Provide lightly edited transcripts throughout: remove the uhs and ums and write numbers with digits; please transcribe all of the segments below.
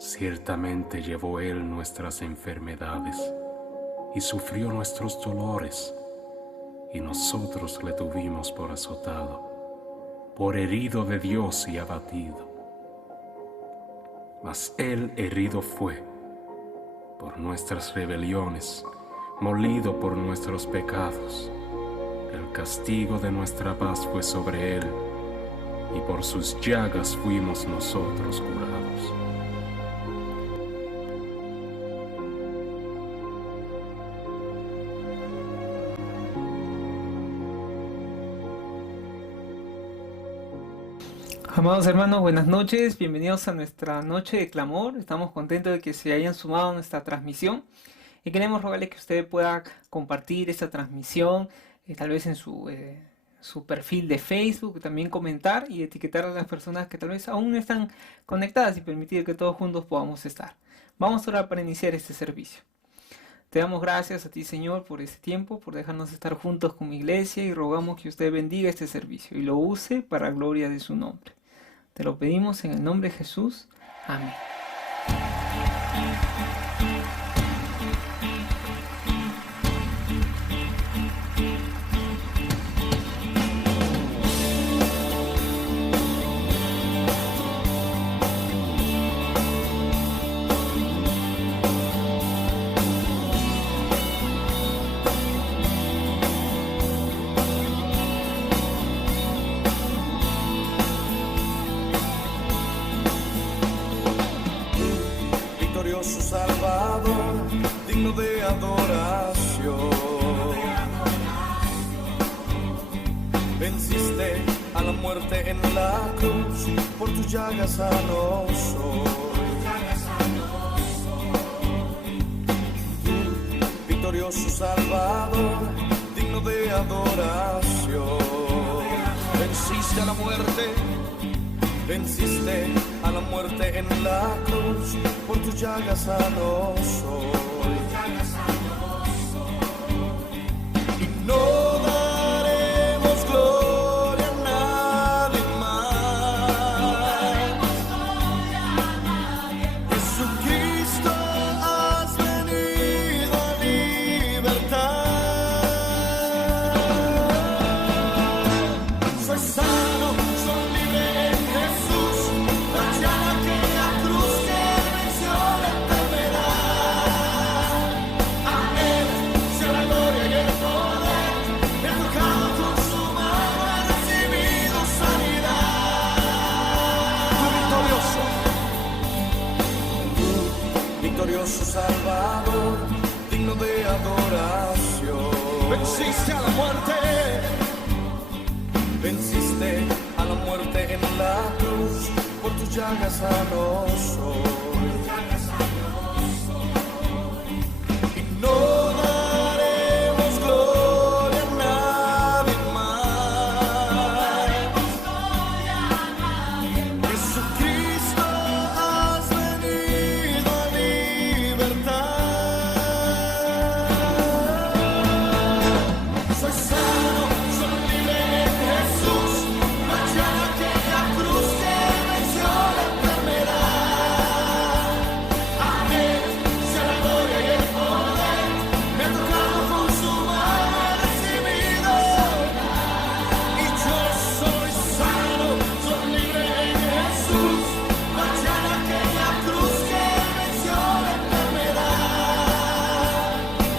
Ciertamente llevó Él nuestras enfermedades y sufrió nuestros dolores, y nosotros le tuvimos por azotado, por herido de Dios y abatido. Mas Él herido fue por nuestras rebeliones, molido por nuestros pecados. El castigo de nuestra paz fue sobre Él, y por sus llagas fuimos nosotros curados. Amados hermanos, buenas noches, bienvenidos a nuestra noche de clamor. Estamos contentos de que se hayan sumado a nuestra transmisión y queremos rogarle que usted pueda compartir esta transmisión, tal vez en su perfil de Facebook, también comentar y etiquetar a las personas que tal vez aún no están conectadas y permitir que todos juntos podamos estar. Vamos a orar para iniciar este servicio. Te damos gracias a ti, Señor, por este tiempo, por dejarnos estar juntos con mi iglesia, y rogamos que usted bendiga este servicio y lo use para gloria de su nombre. Te lo pedimos en el nombre de Jesús. Amén. Salvador, digno de adoración. Venciste a la muerte en la cruz, por tus llagas sano soy. Victorioso Salvador, digno de adoración. Venciste a la muerte. Venciste a la muerte en la cruz, por tus llagas sano soy. Y no daremos gloria a nadie más. Jesucristo, has venido a libertar. Soy sano, soy libre en Jesús. Victorioso Salvador, digno de adoración. Venciste a la muerte. Venciste a la muerte en la cruz, por tus llagas sano soy. Y no daremos gloria a nadie más. Jesucristo, has venido a libertar. Soy sano, soy libre en Jesús. No hay nada que la cruz que venció la enfermedad. A Él sea la gloria y el poder. Me ha tocado con su mano, he recibido. Y yo soy sano, soy libre en Jesús. No hay nada que la cruz que venció la enfermedad.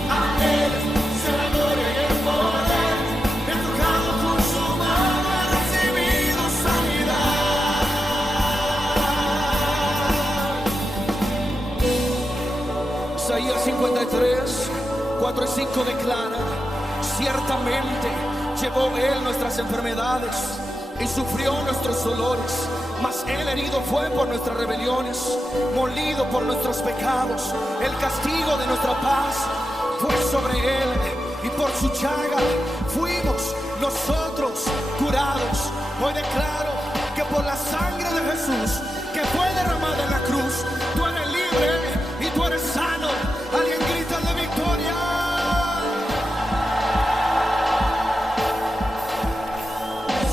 A Él sea la gloria y el poder. Me ha tocado con su mano, he recibido sanidad. Isaías 53, 4 y 5 declara: ciertamente llevó Él nuestras enfermedades y sufrió nuestros dolores, mas Él herido fue por nuestras rebeliones, molido por nuestros pecados. El castigo de nuestra paz fue sobre Él, y por su llaga fuimos nosotros curados. Hoy declaro que por la sangre de Jesús que fue derramada en la cruz, tú eres libre y tú eres sano. Alguien grita de victoria.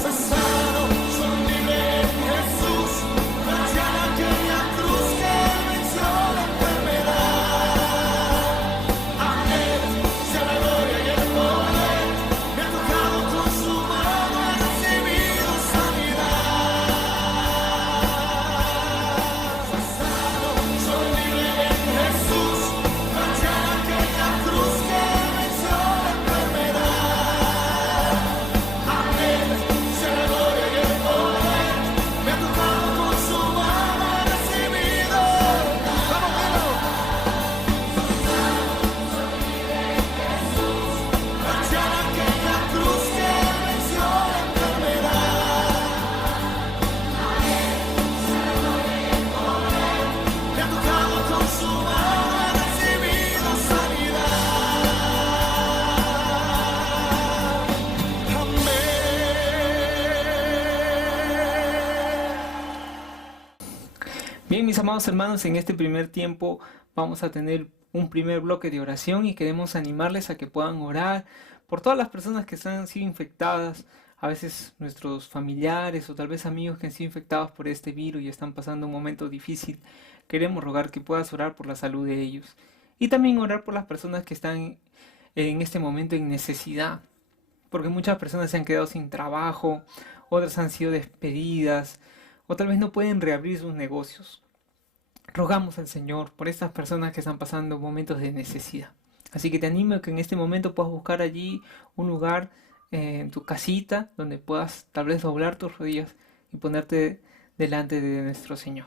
Soy sano, soy libre en Jesús. No hay nada que la cruz que Bien, mis amados hermanos, en este primer tiempo vamos a tener un primer bloque de oración y queremos animarles a que puedan orar por todas las personas que han sido infectadas, a veces nuestros familiares o tal vez amigos que han sido infectados por este virus y están pasando un momento difícil. Queremos rogar que puedas orar por la salud de ellos y también orar por las personas que están en este momento en necesidad, porque muchas personas se han quedado sin trabajo, otras han sido despedidas o tal vez no pueden reabrir sus negocios. Rogamos al Señor por estas personas que están pasando momentos de necesidad. Así que te animo a que en este momento puedas buscar allí un lugar en tu casita donde puedas tal vez doblar tus rodillas y ponerte delante de nuestro Señor.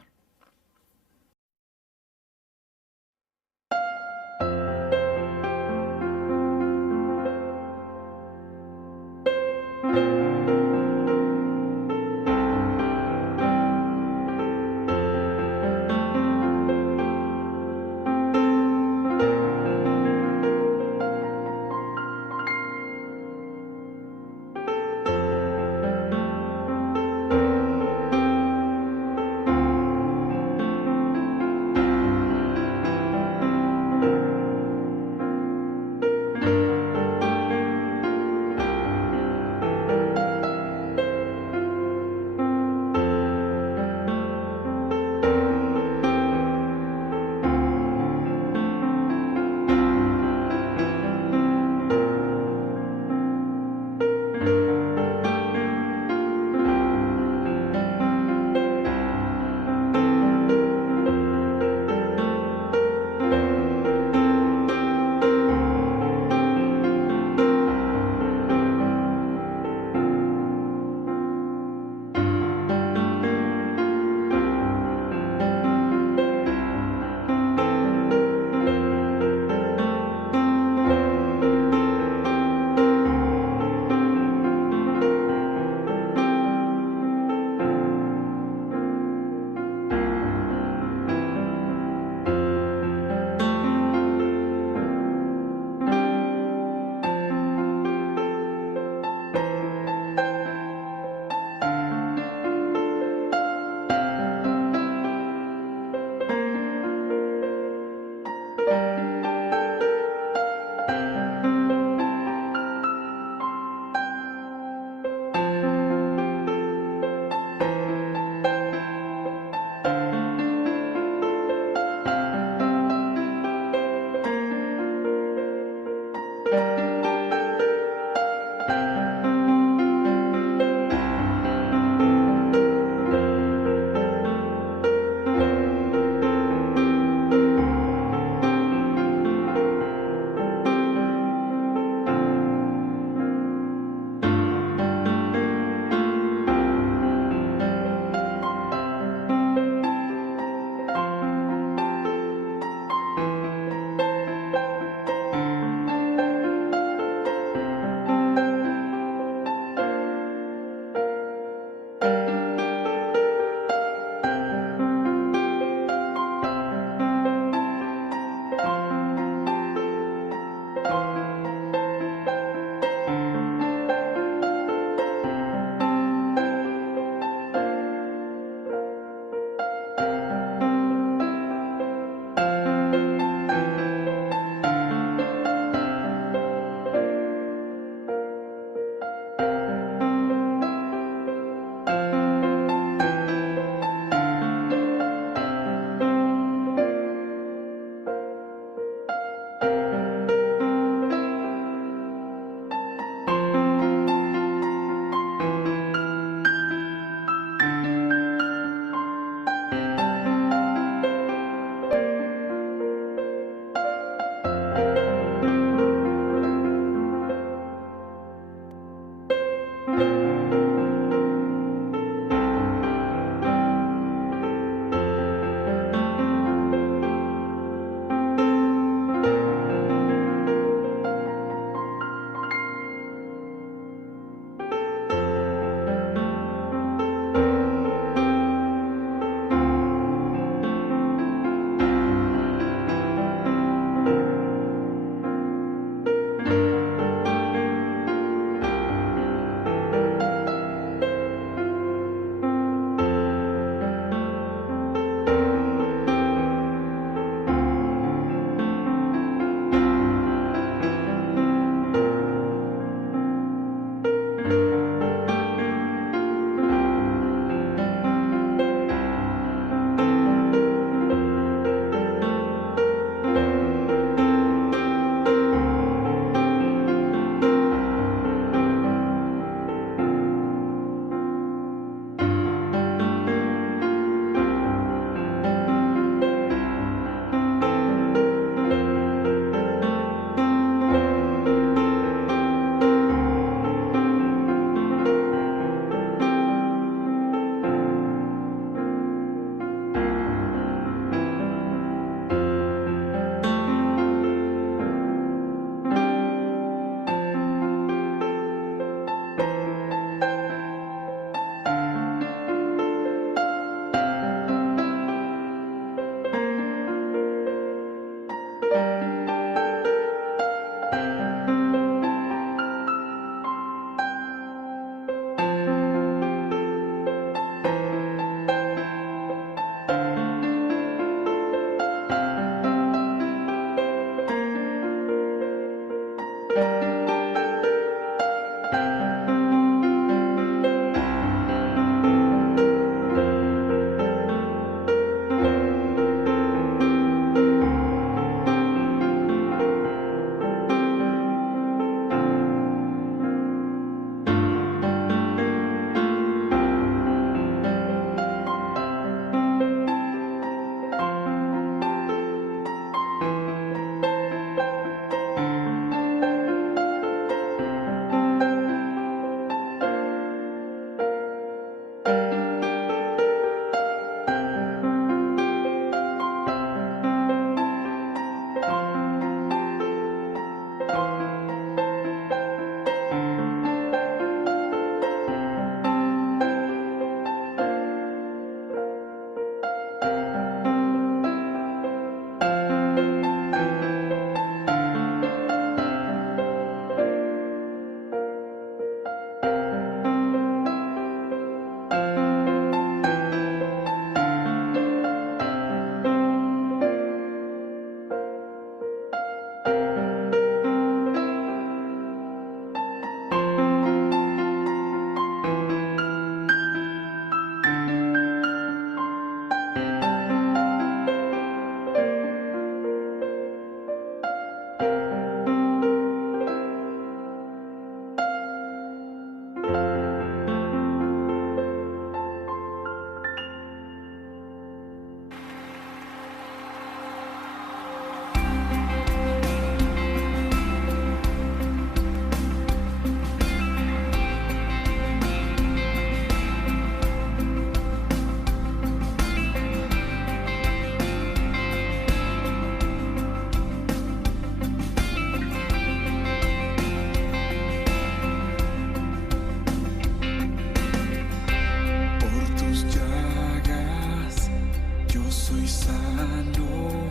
Yo soy sano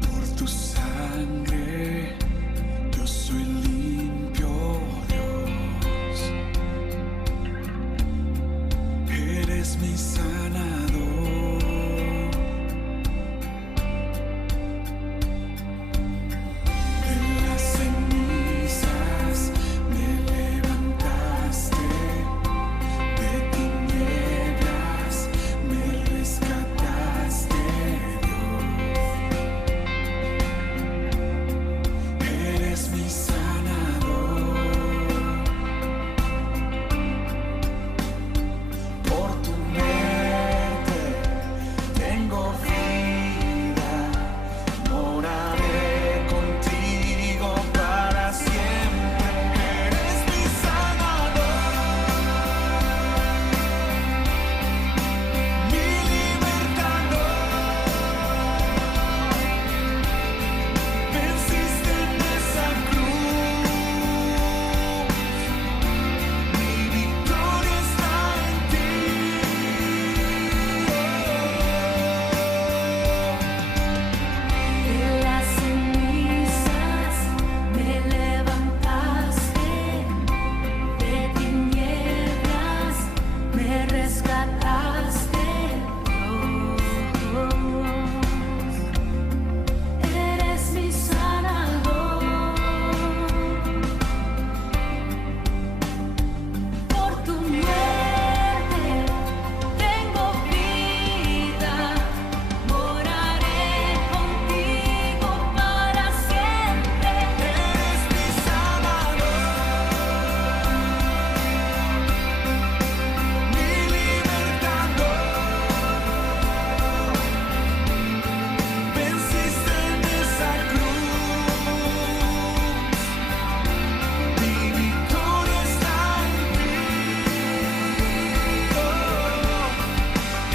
por tu sangre, yo soy limpio, Dios. Eres mi sanador. De las cenizas me levantaste, de tinieblas me rescataste, Dios. Eres mi sanador. Por tu muerte tengo vida, moraré contigo para siempre. Eres mi sanador, mi libertador. Venciste en esa cruz, mi victoria está en ti. De las cenizas me levantaste, de tinieblas me rescataste, Dios. Eres mi sanador. Por tu muerte tengo vida, moraré contigo para siempre. Eres mi sanador, mi libertador. Venciste en esa cruz, mi victoria está en ti.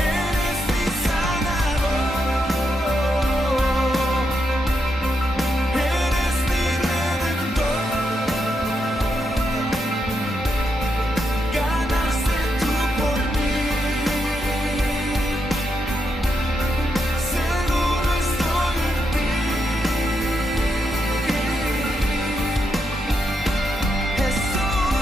Eres mi sanador, eres mi redentor. Ganaste tú por mí, seguro estoy en ti, Jesús.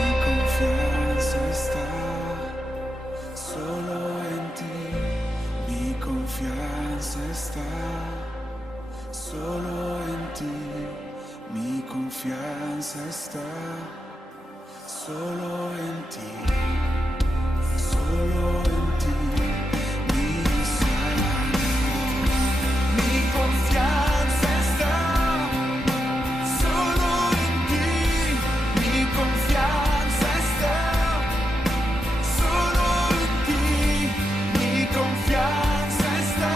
Mi confianza está solo en ti. Mi confianza está solo en ti. Mi confianza está solo en ti. Solo en ti. Mi sanador. Mi confianza está solo en ti. Mi confianza está solo en ti. Mi confianza está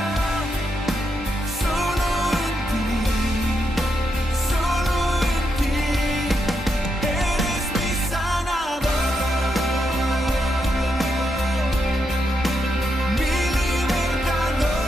solo en ti. Solo en ti. Eres mi sanador, mi libertador.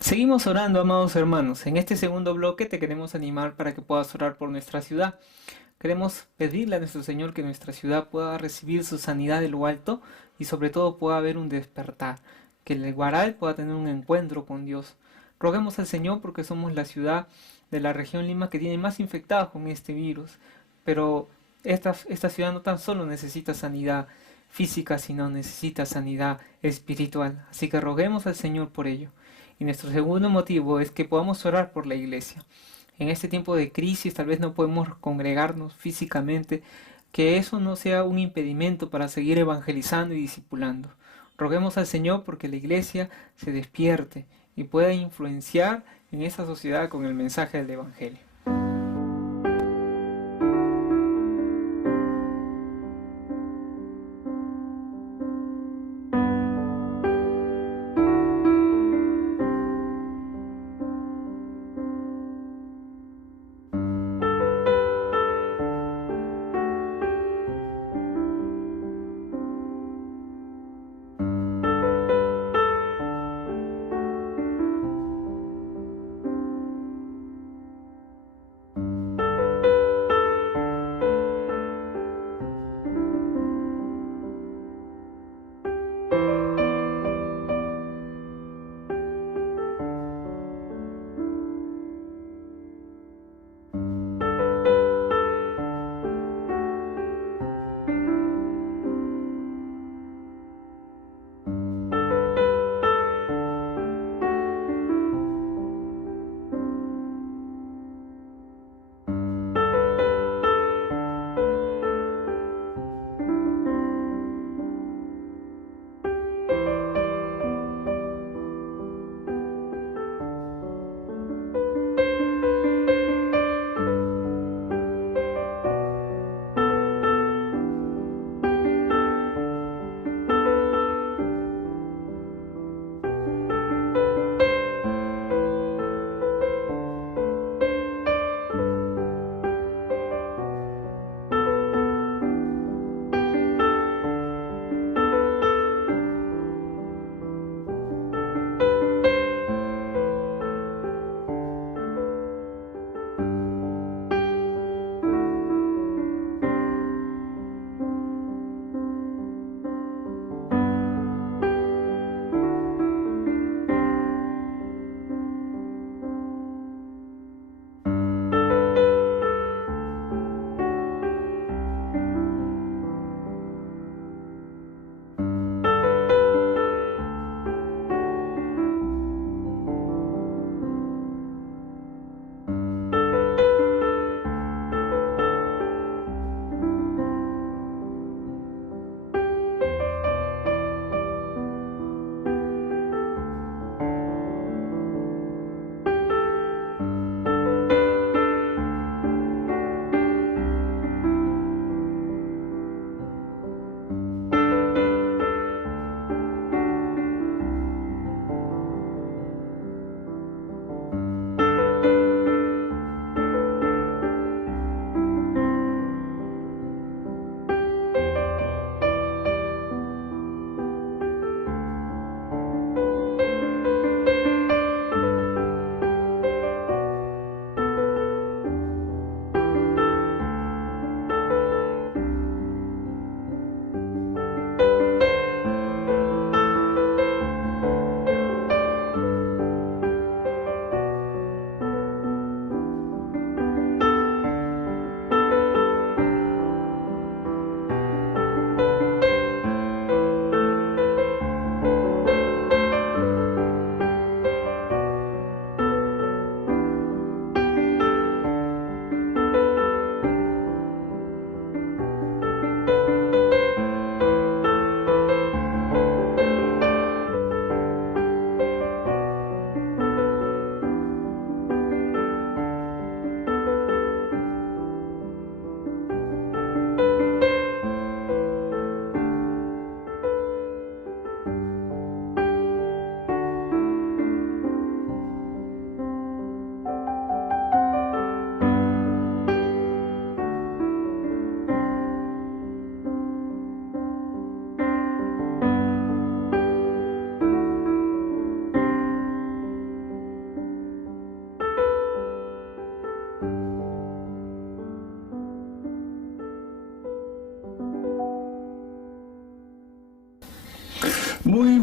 Seguimos orando, amados hermanos. En este segundo bloque te queremos animar para que puedas orar por nuestra ciudad. Queremos pedirle a nuestro Señor que nuestra ciudad pueda recibir su sanidad de lo alto y sobre todo pueda haber un despertar, que el Guaral pueda tener un encuentro con Dios. Roguemos al Señor porque somos la ciudad de la región Lima que tiene más infectados con este virus, pero esta ciudad no tan solo necesita sanidad física, sino necesita sanidad espiritual. Así que roguemos al Señor por ello. Y nuestro segundo motivo es que podamos orar por la iglesia. En este tiempo de crisis tal vez no podemos congregarnos físicamente, que eso no sea un impedimento para seguir evangelizando y discipulando. Roguemos al Señor porque la iglesia se despierte y pueda influenciar en esa sociedad con el mensaje del Evangelio.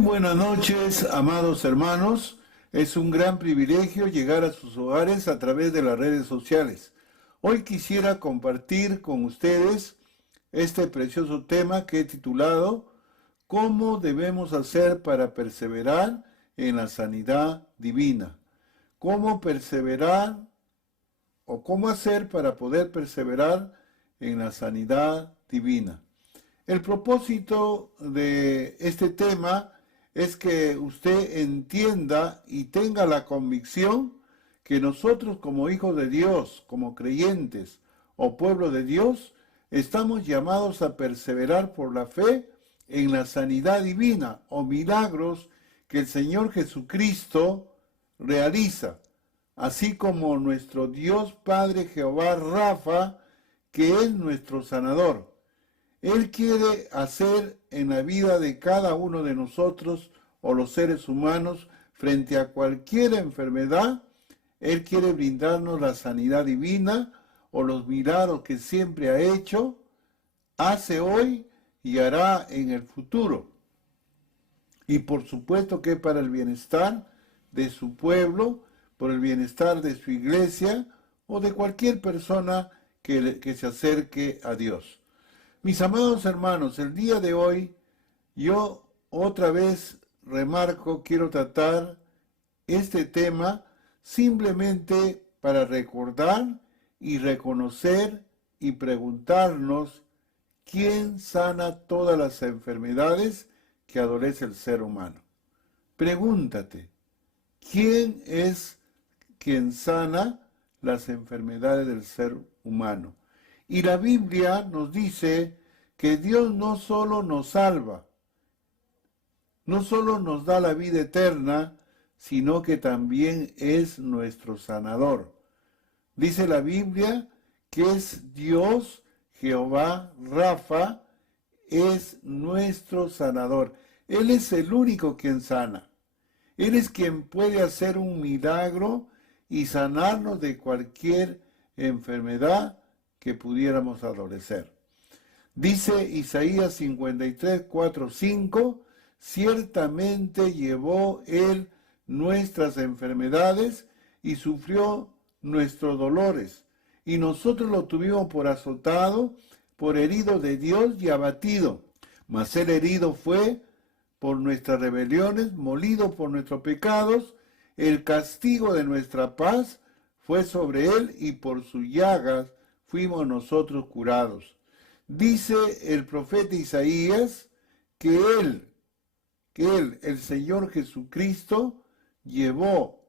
buenas noches, amados hermanos. Es un gran privilegio llegar a sus hogares a través de las redes sociales. Hoy quisiera compartir con ustedes este precioso tema que he titulado ¿Cómo debemos hacer para perseverar en la sanidad divina? ¿Cómo perseverar o cómo hacer para poder perseverar en la sanidad divina? El propósito de este tema es que usted entienda y tenga la convicción que nosotros como hijos de Dios, como creyentes o pueblo de Dios, estamos llamados a perseverar por la fe en la sanidad divina o milagros que el Señor Jesucristo realiza, así como nuestro Dios Padre Jehová Rafa, que es nuestro sanador. Él quiere hacer en la vida de cada uno de nosotros o los seres humanos frente a cualquier enfermedad. Él quiere brindarnos la sanidad divina o los milagros que siempre ha hecho, hace hoy y hará en el futuro. Y por supuesto que para el bienestar de su pueblo, por el bienestar de su iglesia o de cualquier persona que se acerque a Dios. Mis amados hermanos, el día de hoy yo otra vez remarco, quiero tratar este tema simplemente para recordar y reconocer y preguntarnos quién sana todas las enfermedades que adolece el ser humano. Pregúntate, ¿quién es quien sana las enfermedades del ser humano? Y la Biblia nos dice que Dios no solo nos salva, no solo nos da la vida eterna, sino que también es nuestro sanador. Dice la Biblia que es Dios, Jehová Rafa, es nuestro sanador. Él es el único quien sana. Él es quien puede hacer un milagro y sanarnos de cualquier enfermedad que pudiéramos adolecer. Dice Isaías 53, 4, 5, ciertamente llevó él nuestras enfermedades y sufrió nuestros dolores, y nosotros lo tuvimos por azotado, por herido de Dios y abatido. Mas él herido fue por nuestras rebeliones, molido por nuestros pecados, el castigo de nuestra paz fue sobre él, y por sus llagas fuimos nosotros curados. Dice el profeta Isaías que él, el Señor Jesucristo,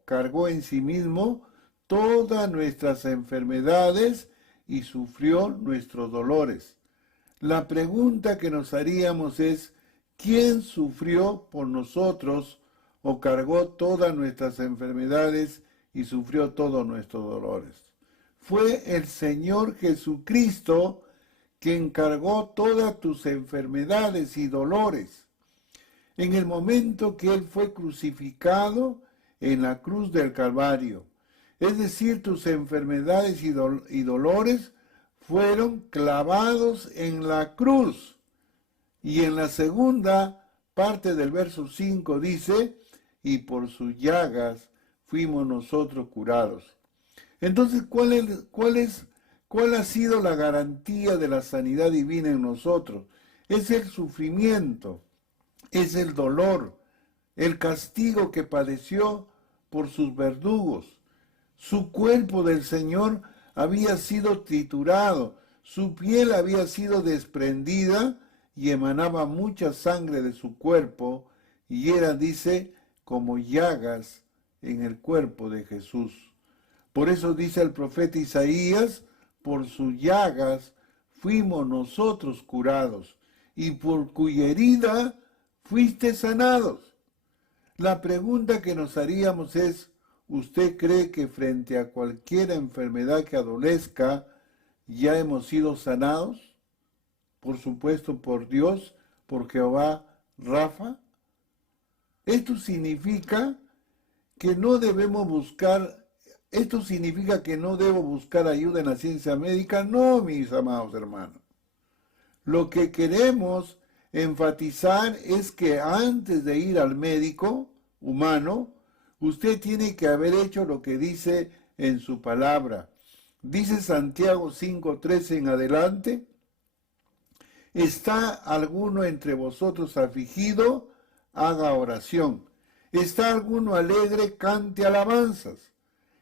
cargó en sí mismo todas nuestras enfermedades y sufrió nuestros dolores. La pregunta que nos haríamos es, ¿quién sufrió por nosotros o cargó todas nuestras enfermedades y sufrió todos nuestros dolores? Fue el Señor Jesucristo quien cargó todas tus enfermedades y dolores. En el momento que Él fue crucificado en la cruz del Calvario, es decir, tus enfermedades y dolores fueron clavados en la cruz. Y en la segunda parte del verso 5 dice, y por sus llagas fuimos nosotros curados. Entonces, ¿cuál ha sido la garantía de la sanidad divina en nosotros? Es el sufrimiento, es el dolor, el castigo que padeció por sus verdugos. Su cuerpo del Señor había sido triturado, su piel había sido desprendida y emanaba mucha sangre de su cuerpo, y era, dice, como llagas en el cuerpo de Jesús. Por eso dice el profeta Isaías, por sus llagas fuimos nosotros curados, y por cuya herida fuiste sanados. La pregunta que nos haríamos es, ¿usted cree que frente a cualquier enfermedad que adolezca ya hemos sido sanados? Por supuesto, por Dios, por Jehová Rafa. Esto significa que no debemos buscar, esto significa que no debo buscar ayuda en la ciencia médica. No, mis amados hermanos. Lo que queremos enfatizar es que antes de ir al médico humano, usted tiene que haber hecho lo que dice en su palabra. Dice Santiago 5:13 en adelante: ¿está alguno entre vosotros afligido? Haga oración. ¿Está alguno alegre? Cante alabanzas.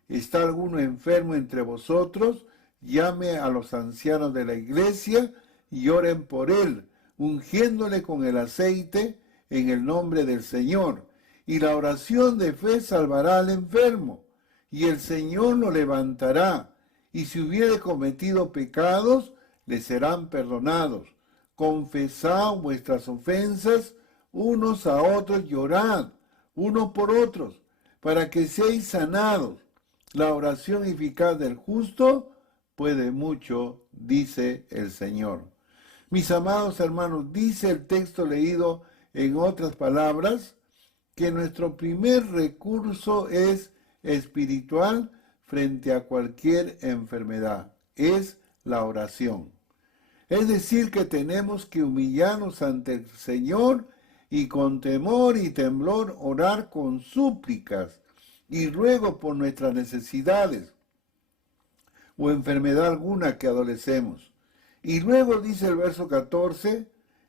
¿Está alguno enfermo entre vosotros? Llame a los ancianos de la iglesia y oren por él, ungiéndole con el aceite en el nombre del Señor. Y la oración de fe salvará al enfermo, y el Señor lo levantará. Y si hubiere cometido pecados, le serán perdonados. Confesad vuestras ofensas unos a otros y orad unos por otros, para que seáis sanados. La oración eficaz del justo puede mucho, dice el Señor. Mis amados hermanos, dice el texto leído en otras palabras, que nuestro primer recurso es espiritual frente a cualquier enfermedad, es la oración. Es decir, que tenemos que humillarnos ante el Señor y con temor y temblor orar con súplicas y ruego por nuestras necesidades o enfermedad alguna que adolecemos. Y luego dice el verso 14,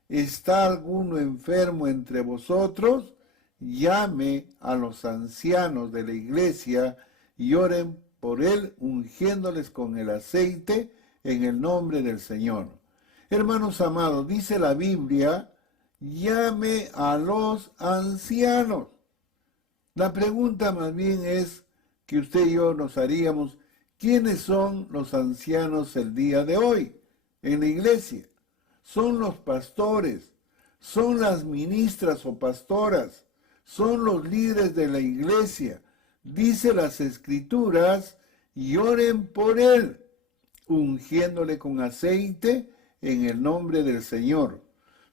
¿está alguno enfermo entre vosotros? Llame a los ancianos de la iglesia y oren por él, ungiéndoles con el aceite en el nombre del Señor. Hermanos amados, dice la Biblia, llame a los ancianos. La pregunta más bien es que usted y yo nos haríamos, ¿quiénes son los ancianos el día de hoy en la iglesia? Son los pastores, son las ministras o pastoras, son los líderes de la iglesia. Dice las Escrituras, y oren por él, ungiéndole con aceite en el nombre del Señor.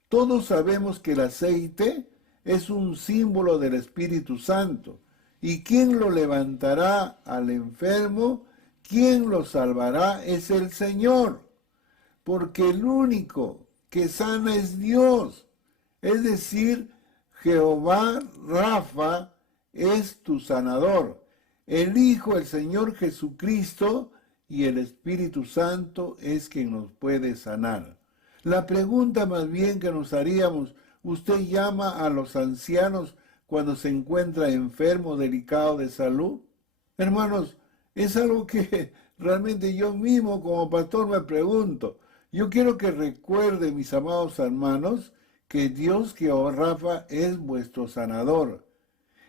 Todos sabemos que el aceite es un símbolo del Espíritu Santo. ¿Y quién lo levantará al enfermo? ¿Quién lo salvará? Es el Señor. Porque el único que sana es Dios. Es decir, Jehová Rafa es tu sanador. El Hijo, el Señor Jesucristo y el Espíritu Santo es quien nos puede sanar. La pregunta más bien que nos haríamos, ¿usted llama a los ancianos cuando se encuentra enfermo o delicado de salud? Hermanos, es algo que realmente yo mismo como pastor me pregunto. Yo quiero que recuerden, mis amados hermanos, que Dios, Jehová Rafa, es vuestro sanador.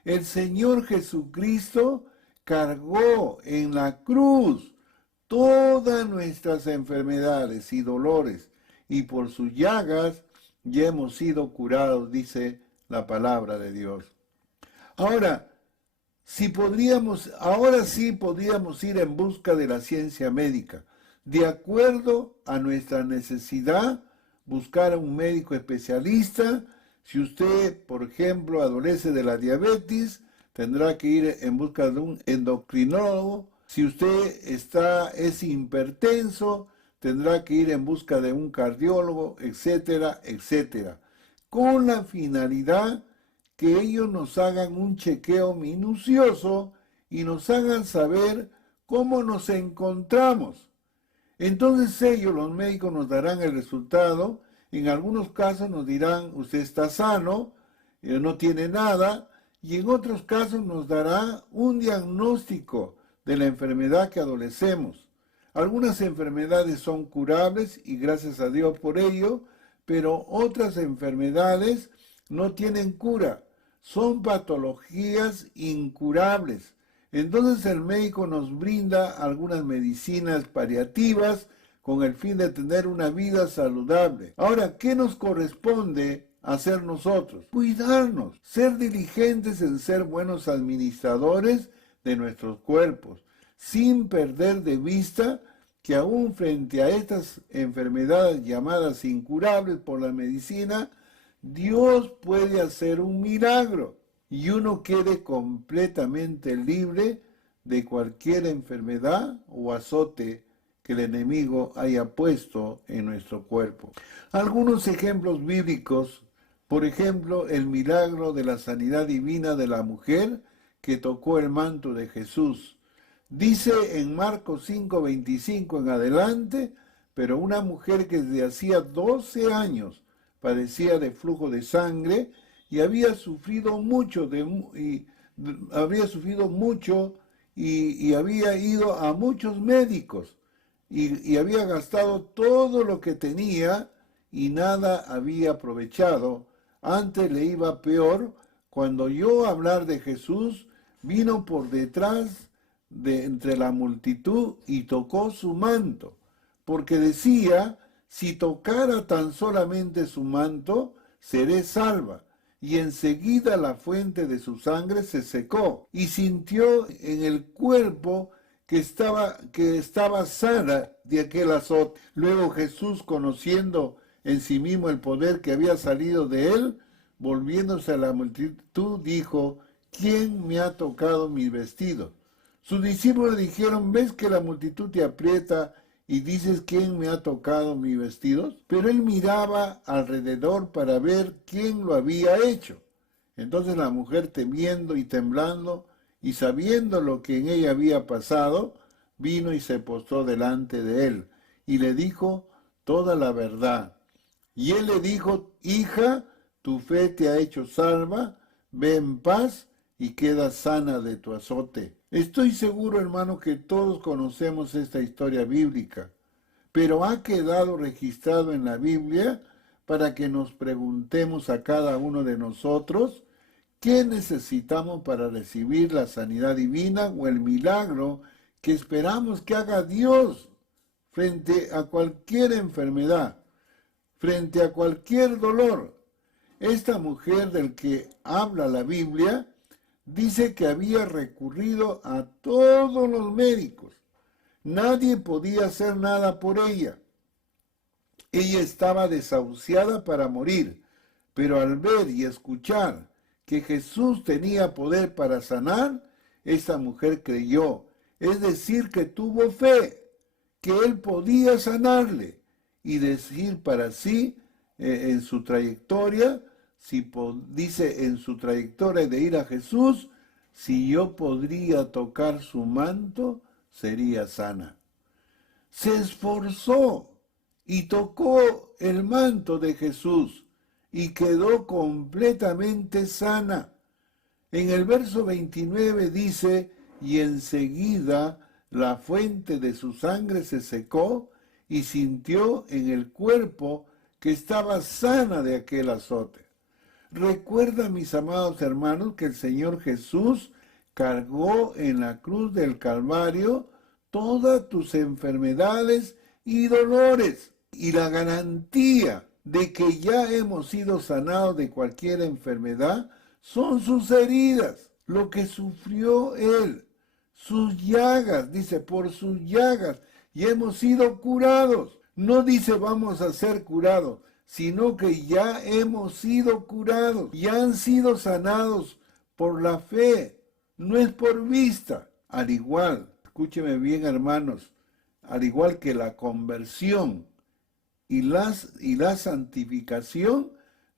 El Señor Jesucristo cargó en la cruz todas nuestras enfermedades y dolores, y por sus llagas ya hemos sido curados, dice la palabra de Dios. Ahora sí podríamos ir en busca de la ciencia médica, de acuerdo a nuestra necesidad, buscar a un médico especialista. Si usted, por ejemplo, adolece de la diabetes, tendrá que ir en busca de un endocrinólogo. Si usted es hipertenso, tendrá que ir en busca de un cardiólogo, etcétera, etcétera, con la finalidad que ellos nos hagan un chequeo minucioso y nos hagan saber cómo nos encontramos. Entonces ellos, los médicos, nos darán el resultado. En algunos casos nos dirán, usted está sano, no tiene nada, y en otros casos nos dará un diagnóstico de la enfermedad que adolecemos. Algunas enfermedades son curables y gracias a Dios por ello, pero otras enfermedades no tienen cura, son patologías incurables. Entonces el médico nos brinda algunas medicinas paliativas con el fin de tener una vida saludable. Ahora, ¿qué nos corresponde hacer nosotros? Cuidarnos, ser diligentes en ser buenos administradores de nuestros cuerpos, sin perder de vista que aún frente a estas enfermedades llamadas incurables por la medicina, Dios puede hacer un milagro y uno quede completamente libre de cualquier enfermedad o azote que el enemigo haya puesto en nuestro cuerpo. Algunos ejemplos bíblicos, por ejemplo, el milagro de la sanidad divina de la mujer que tocó el manto de Jesús. Dice en Marcos 5:25 en adelante, pero una mujer que desde hacía 12 años padecía de flujo de sangre y había sufrido mucho y había ido a muchos médicos y había gastado todo lo que tenía y nada había aprovechado. Antes le iba peor. Cuando oyó hablar de Jesús, vino por detrás de entre la multitud y tocó su manto, porque decía, si tocara tan solamente su manto, seré salva. Y enseguida la fuente de su sangre se secó, y sintió en el cuerpo que estaba sana de aquel azote. Luego Jesús, conociendo en sí mismo el poder que había salido de él, volviéndose a la multitud, dijo, ¿quién me ha tocado mi vestido? Sus discípulos dijeron, ¿ves que la multitud te aprieta y dices, ¿quién me ha tocado mi vestido? Pero él miraba alrededor para ver quién lo había hecho. Entonces la mujer, temiendo y temblando y sabiendo lo que en ella había pasado, vino y se postró delante de él y le dijo toda la verdad. Y él le dijo, hija, tu fe te ha hecho salva, ve en paz y queda sana de tu azote. Estoy seguro, hermano, que todos conocemos esta historia bíblica, pero ha quedado registrado en la Biblia para que nos preguntemos a cada uno de nosotros qué necesitamos para recibir la sanidad divina o el milagro que esperamos que haga Dios frente a cualquier enfermedad, frente a cualquier dolor. Esta mujer del que habla la Biblia dice que había recurrido a todos los médicos. Nadie podía hacer nada por ella. Ella estaba desahuciada para morir, pero al ver y escuchar que Jesús tenía poder para sanar, esta mujer creyó, es decir, que tuvo fe, que él podía sanarle y decir para sí, en su trayectoria, dice en su trayectoria de ir a Jesús, si yo podría tocar su manto, sería sana. Se esforzó y tocó el manto de Jesús y quedó completamente sana. En el verso 29 dice, y enseguida la fuente de su sangre se secó y sintió en el cuerpo que estaba sana de aquel azote. Recuerda, mis amados hermanos, que el Señor Jesús cargó en la cruz del Calvario todas tus enfermedades y dolores. Y la garantía de que ya hemos sido sanados de cualquier enfermedad son sus heridas, lo que sufrió Él, sus llagas, dice, por sus llagas, y hemos sido curados. No dice vamos a ser curados, sino que ya hemos sido curados, ya han sido sanados por la fe, no es por vista. Al igual, escúcheme bien, hermanos, al igual que la conversión y la santificación,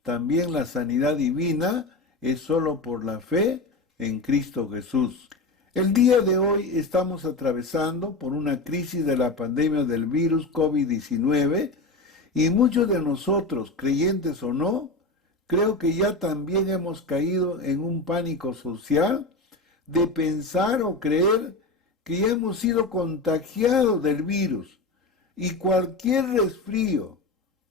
también la sanidad divina es solo por la fe en Cristo Jesús. El día de hoy estamos atravesando por una crisis de la pandemia del virus COVID-19 y muchos de nosotros, creyentes o no, creo que ya también hemos caído en un pánico social de pensar o creer que ya hemos sido contagiados del virus y cualquier resfrío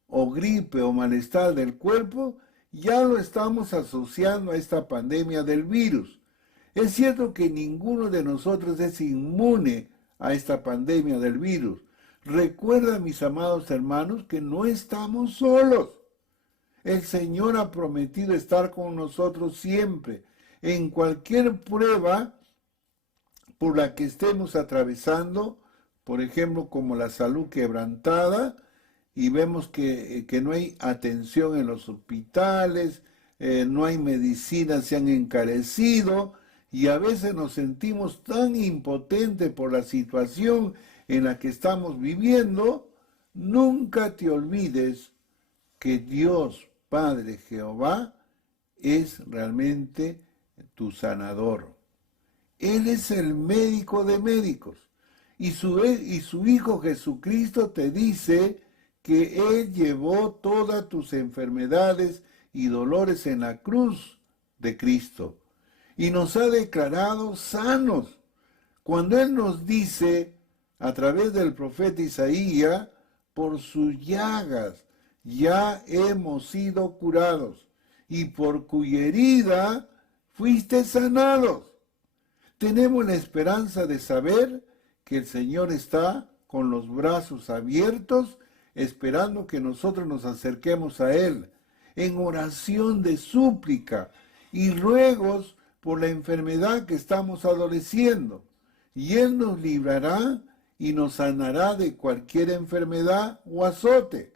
o gripe o malestar del cuerpo ya lo estamos asociando a esta pandemia del virus. Es cierto que ninguno de nosotros es inmune a esta pandemia del virus. Recuerda, mis amados hermanos, que no estamos solos. El Señor ha prometido estar con nosotros siempre, en cualquier prueba por la que estemos atravesando, por ejemplo, como la salud quebrantada, y vemos que no hay atención en los hospitales, no hay medicinas, se han encarecido, y a veces nos sentimos tan impotentes por la situación en la que estamos viviendo, nunca te olvides que Dios Padre Jehová es realmente tu sanador. Él es el médico de médicos. Y su Hijo Jesucristo te dice que Él llevó todas tus enfermedades y dolores en la cruz de Cristo. Y nos ha declarado sanos. Cuando Él nos dice, a través del profeta Isaías, por sus llagas ya hemos sido curados, y por cuya herida fuiste sanados. Tenemos la esperanza de saber que el Señor está con los brazos abiertos, esperando que nosotros nos acerquemos a Él, en oración de súplica y ruegos por la enfermedad que estamos adoleciendo. Y Él nos librará y nos sanará de cualquier enfermedad o azote.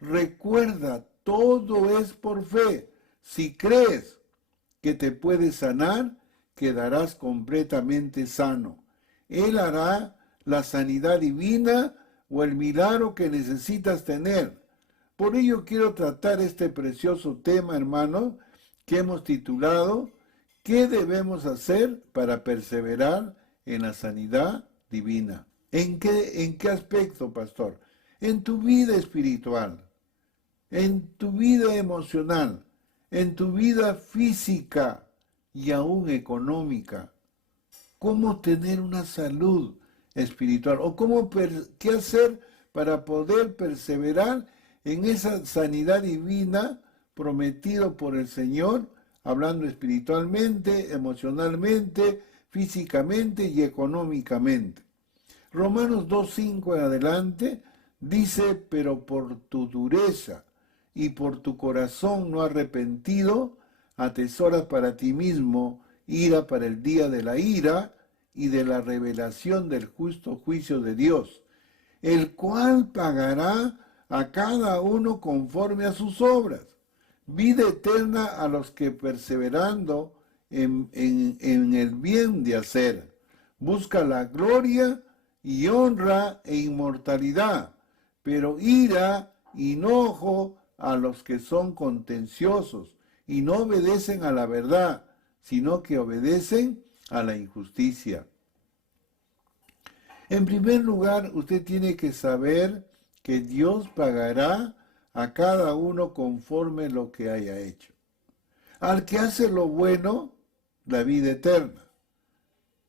Recuerda, todo es por fe. Si crees que te puedes sanar, quedarás completamente sano. Él hará la sanidad divina o el milagro que necesitas tener. Por ello quiero tratar este precioso tema, hermano, que hemos titulado ¿Qué debemos hacer para perseverar en la sanidad divina? ¿En qué aspecto, pastor? En tu vida espiritual, en tu vida emocional, en tu vida física y aún económica. ¿Cómo tener una salud espiritual? ¿O qué hacer para poder perseverar en esa sanidad divina prometido por el Señor, hablando espiritualmente, emocionalmente, físicamente y económicamente? Romanos 2:5 en adelante dice, pero por tu dureza y por tu corazón no arrepentido, atesoras para ti mismo ira para el día de la ira y de la revelación del justo juicio de Dios, el cual pagará a cada uno conforme a sus obras. Vida eterna a los que perseverando en el bien de hacer, busca la gloria y honra e inmortalidad, pero ira y enojo a los que son contenciosos y no obedecen a la verdad, sino que obedecen a la injusticia. En primer lugar, usted tiene que saber que Dios pagará a cada uno conforme lo que haya hecho. Al que hace lo bueno, la vida eterna,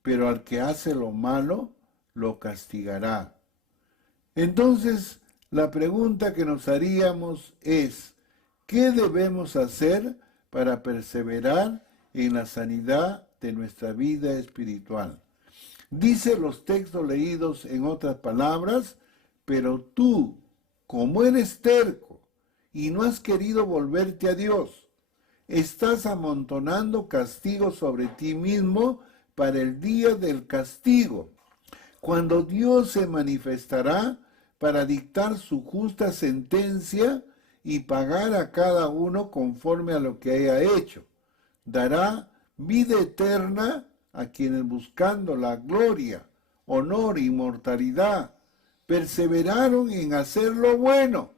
pero al que hace lo malo, lo castigará. Entonces, la pregunta que nos haríamos es, ¿qué debemos hacer para perseverar en la sanidad de nuestra vida espiritual? Dice los textos leídos en otras palabras, pero tú, como eres terco y no has querido volverte a Dios, estás amontonando castigo sobre ti mismo para el día del castigo, cuando Dios se manifestará para dictar su justa sentencia y pagar a cada uno conforme a lo que haya hecho. Dará vida eterna a quienes buscando la gloria, honor e inmortalidad perseveraron en hacer lo bueno,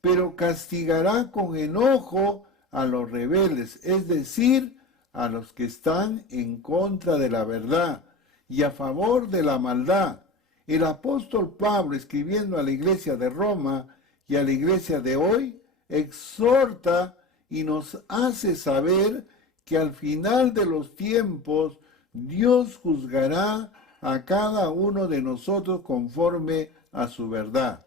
pero castigará con enojo a los rebeldes, es decir, a los que están en contra de la verdad y a favor de la maldad. El apóstol Pablo, escribiendo a la iglesia de Roma y a la iglesia de hoy, exhorta y nos hace saber que al final de los tiempos Dios juzgará a cada uno de nosotros conforme a su verdad.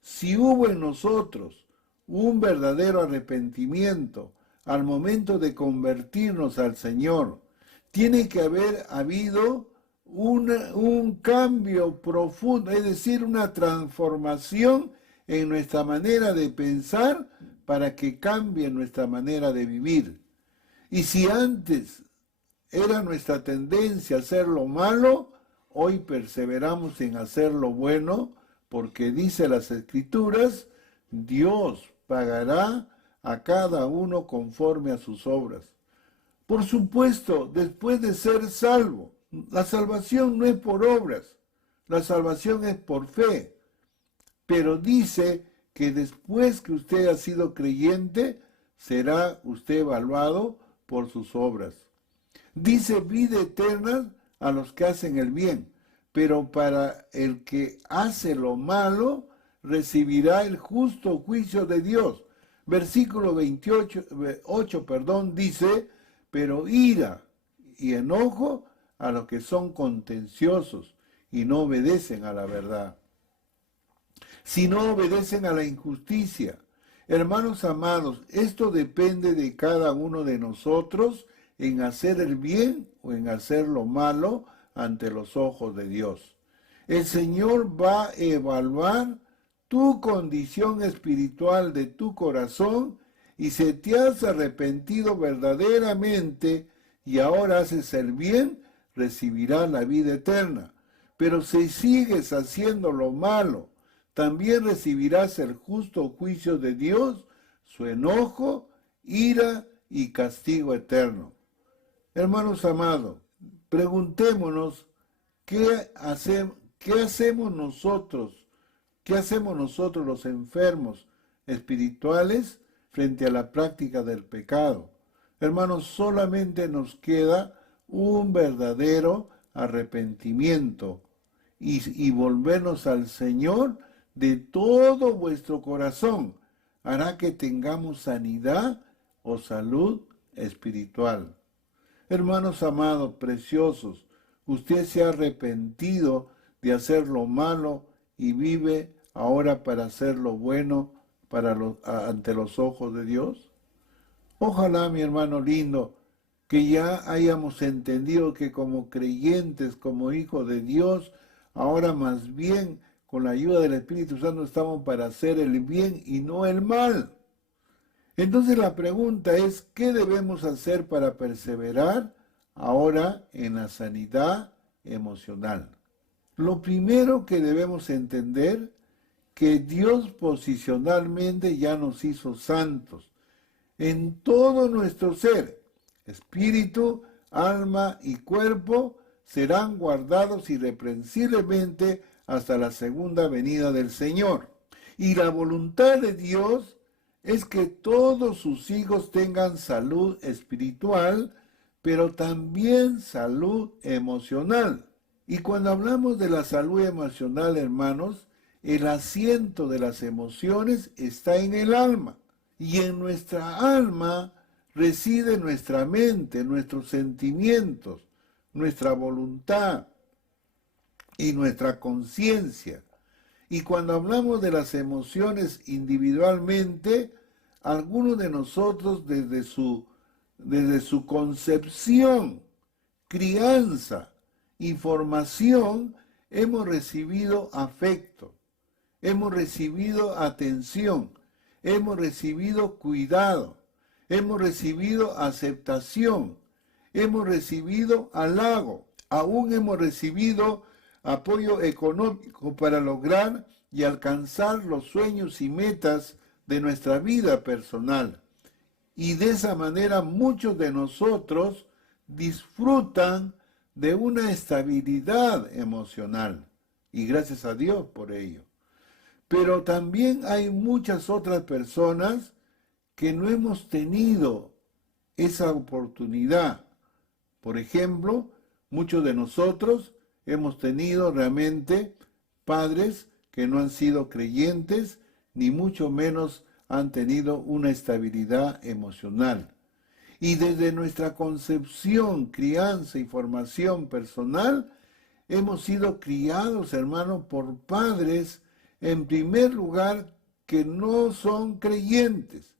Si hubo en nosotros un verdadero arrepentimiento al momento de convertirnos al Señor, tiene que haber habido un cambio profundo, es decir, una transformación en nuestra manera de pensar para que cambie nuestra manera de vivir. Y si antes era nuestra tendencia a hacer lo malo, hoy perseveramos en hacer lo bueno, porque dice las Escrituras, Dios pagará a cada uno conforme a sus obras. Por supuesto, después de ser salvo, la salvación no es por obras. La salvación es por fe, pero dice que después que usted ha sido creyente, será usted evaluado por sus obras. Dice vida eterna a los que hacen el bien, pero para el que hace lo malo, recibirá el justo juicio de Dios. Versículo 8, dice, pero ira y enojo a los que son contenciosos y no obedecen a la verdad, si no obedecen a la injusticia. Hermanos amados, esto depende de cada uno de nosotros en hacer el bien o en hacer lo malo ante los ojos de Dios. El Señor va a evaluar tu condición espiritual de tu corazón y si te has arrepentido verdaderamente y ahora haces el bien, recibirás la vida eterna. Pero si sigues haciendo lo malo, también recibirás el justo juicio de Dios, su enojo, ira y castigo eterno. Hermanos amados, preguntémonos qué hacemos nosotros los enfermos espirituales frente a la práctica del pecado. Hermanos, solamente nos queda un verdadero arrepentimiento y volvernos al Señor de todo vuestro corazón. Hará que tengamos sanidad o salud espiritual. Hermanos amados, preciosos, usted se ha arrepentido de hacer lo malo y vive ahora para hacer lo bueno ante los ojos de Dios. Ojalá, mi hermano lindo, que ya hayamos entendido que como creyentes, como hijos de Dios, ahora más bien con la ayuda del Espíritu Santo estamos para hacer el bien y no el mal. Entonces la pregunta es, ¿qué debemos hacer para perseverar ahora en la sanidad emocional? Lo primero que debemos entender, que Dios posicionalmente ya nos hizo santos en todo nuestro ser. Espíritu, alma y cuerpo serán guardados irreprensiblemente hasta la segunda venida del Señor. Y la voluntad de Dios es que todos sus hijos tengan salud espiritual, pero también salud emocional. Y cuando hablamos de la salud emocional, hermanos, el asiento de las emociones está en el alma. Y en nuestra alma reside nuestra mente, nuestros sentimientos, nuestra voluntad y nuestra conciencia. Y cuando hablamos de las emociones individualmente, algunos de nosotros desde su concepción, crianza y formación, hemos recibido afecto, hemos recibido atención, hemos recibido cuidado, hemos recibido aceptación, hemos recibido halago, aún hemos recibido apoyo económico para lograr y alcanzar los sueños y metas de nuestra vida personal. Y de esa manera muchos de nosotros disfrutan de una estabilidad emocional. Y gracias a Dios por ello. Pero también hay muchas otras personas que no hemos tenido esa oportunidad. Por ejemplo, muchos de nosotros hemos tenido realmente padres que no han sido creyentes, ni mucho menos han tenido una estabilidad emocional. Y desde nuestra concepción, crianza y formación personal, hemos sido criados, hermanos, por padres, en primer lugar, que no son creyentes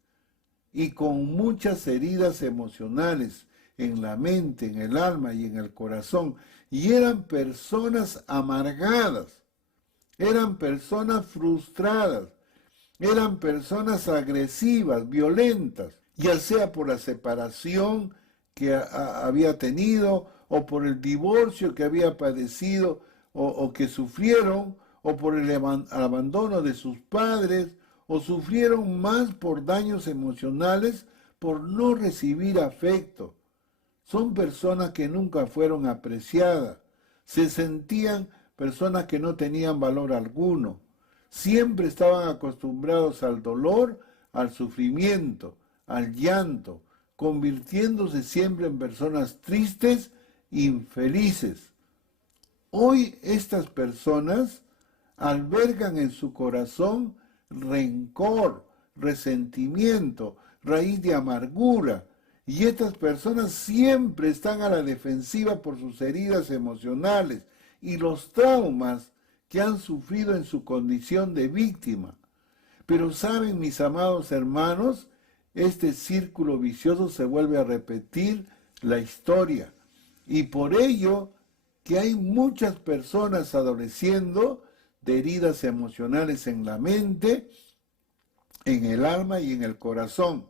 y con muchas heridas emocionales en la mente, en el alma y en el corazón. Y eran personas amargadas, eran personas frustradas, eran personas agresivas, violentas, ya sea por la separación que había tenido, o por el divorcio que había padecido, o que sufrieron, o por el abandono de sus padres, o sufrieron más por daños emocionales, por no recibir afecto. Son personas que nunca fueron apreciadas, se sentían personas que no tenían valor alguno. Siempre estaban acostumbrados al dolor, al sufrimiento, al llanto, convirtiéndose siempre en personas tristes, infelices. Hoy estas personas albergan en su corazón rencor, resentimiento, raíz de amargura, y estas personas siempre están a la defensiva por sus heridas emocionales y los traumas que han sufrido en su condición de víctima. Pero saben, mis amados hermanos, este círculo vicioso se vuelve a repetir la historia, y por ello que hay muchas personas adoleciendo de heridas emocionales en la mente, en el alma y en el corazón,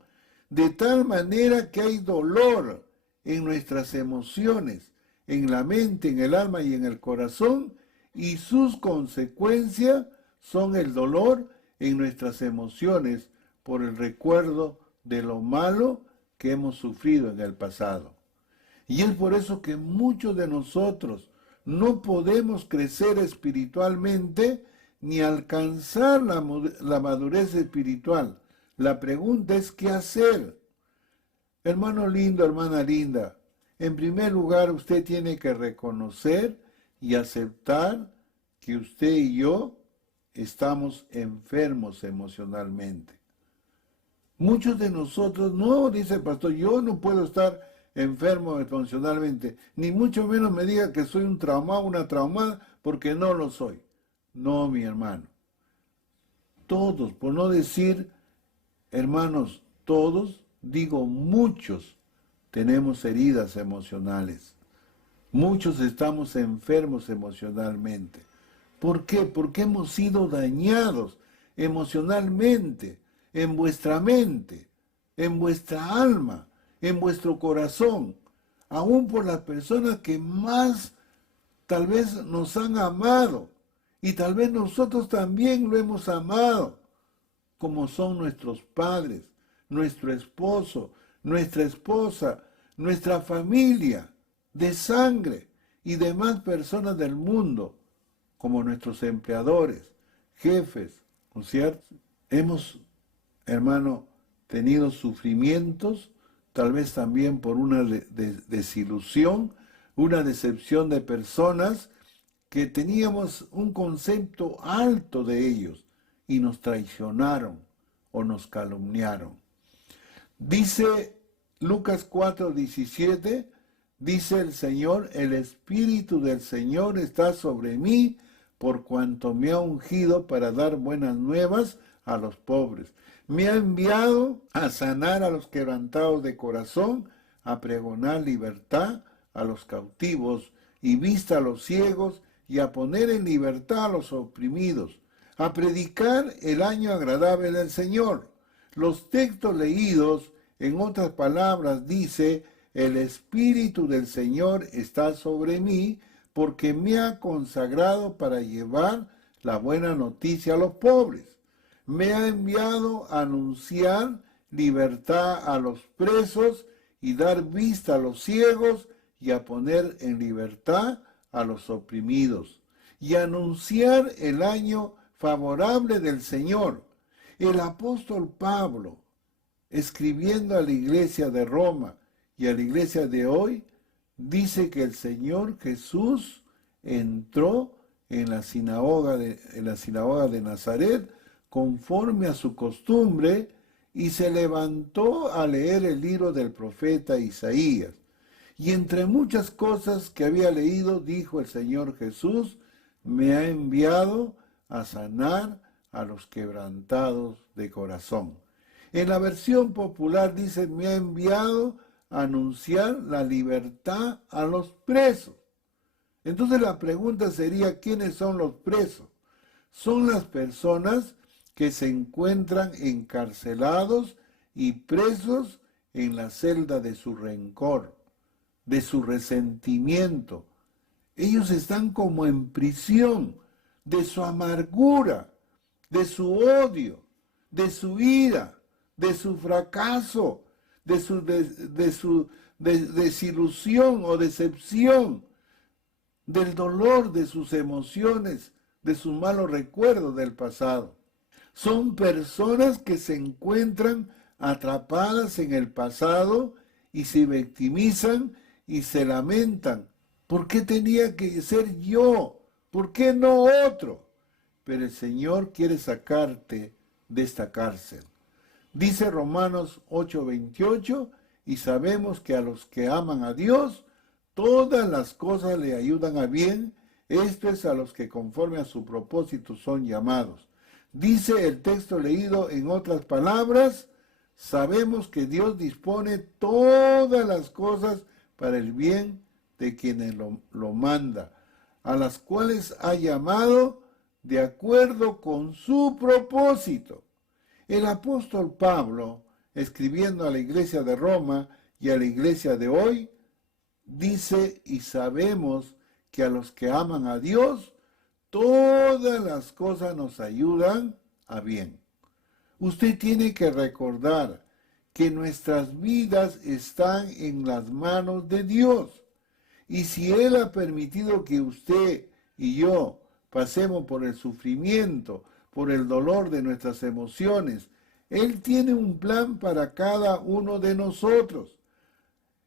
de tal manera que hay dolor en nuestras emociones, en la mente, en el alma y en el corazón, y sus consecuencias son el dolor en nuestras emociones por el recuerdo de lo malo que hemos sufrido en el pasado. Y es por eso que muchos de nosotros no podemos crecer espiritualmente ni alcanzar la madurez espiritual. La pregunta es, ¿qué hacer? Hermano lindo, hermana linda, en primer lugar usted tiene que reconocer y aceptar que usted y yo estamos enfermos emocionalmente. Muchos de nosotros, no, dice el pastor, yo no puedo estar enfermo emocionalmente, ni mucho menos me diga que soy un traumado, una traumada, porque no lo soy. No, mi hermano. Todos, por no decir, hermanos, todos, digo muchos, tenemos heridas emocionales. Muchos estamos enfermos emocionalmente. ¿Por qué? Porque hemos sido dañados emocionalmente, en vuestra mente, en vuestra alma, en vuestro corazón, aún por las personas que más tal vez nos han amado, y tal vez nosotros también lo hemos amado, como son nuestros padres, nuestro esposo, nuestra esposa, nuestra familia de sangre y demás personas del mundo, como nuestros empleadores, jefes, ¿no es cierto? Hemos, hermano, tenido sufrimientos, tal vez también por una desilusión, una decepción de personas que teníamos un concepto alto de ellos y nos traicionaron o nos calumniaron. Dice Lucas 4:17, dice el Señor, el Espíritu del Señor está sobre mí, por cuanto me ha ungido para dar buenas nuevas a los pobres. Me ha enviado a sanar a los quebrantados de corazón, a pregonar libertad a los cautivos y vista a los ciegos, y a poner en libertad a los oprimidos, a predicar el año agradable del Señor. Los textos leídos, en otras palabras, dice, el Espíritu del Señor está sobre mí, porque me ha consagrado para llevar la buena noticia a los pobres. Me ha enviado a anunciar libertad a los presos y dar vista a los ciegos y a poner en libertad a los oprimidos y anunciar el año favorable del Señor. El apóstol Pablo, escribiendo a la iglesia de Roma y a la iglesia de hoy, dice que el Señor Jesús entró en la sinagoga de Nazaret conforme a su costumbre y se levantó a leer el libro del profeta Isaías. Y entre muchas cosas que había leído, dijo el Señor Jesús, me ha enviado a sanar a los quebrantados de corazón. En la versión popular dice, me ha enviado a anunciar la libertad a los presos. Entonces la pregunta sería, ¿quiénes son los presos? Son las personas que se encuentran encarcelados y presos en la celda de su rencor, de su resentimiento. Ellos están como en prisión de su amargura, de su odio, de su ira, de su fracaso, de su desilusión o decepción, del dolor de sus emociones, de sus malos recuerdos del pasado. Son personas que se encuentran atrapadas en el pasado y se victimizan y se lamentan. ¿Por qué tenía que ser yo? ¿Por qué no otro? Pero el Señor quiere sacarte de esta cárcel. Dice Romanos 8:28, y sabemos que a los que aman a Dios, todas las cosas le ayudan a bien, esto es a los que conforme a su propósito son llamados. Dice el texto leído en otras palabras, sabemos que Dios dispone todas las cosas para el bien de quienes lo manda, a las cuales ha llamado de acuerdo con su propósito. El apóstol Pablo, escribiendo a la iglesia de Roma y a la iglesia de hoy, dice, y sabemos que a los que aman a Dios, todas las cosas nos ayudan a bien. Usted tiene que recordar que nuestras vidas están en las manos de Dios. Y si Él ha permitido que usted y yo pasemos por el sufrimiento, por el dolor de nuestras emociones, Él tiene un plan para cada uno de nosotros.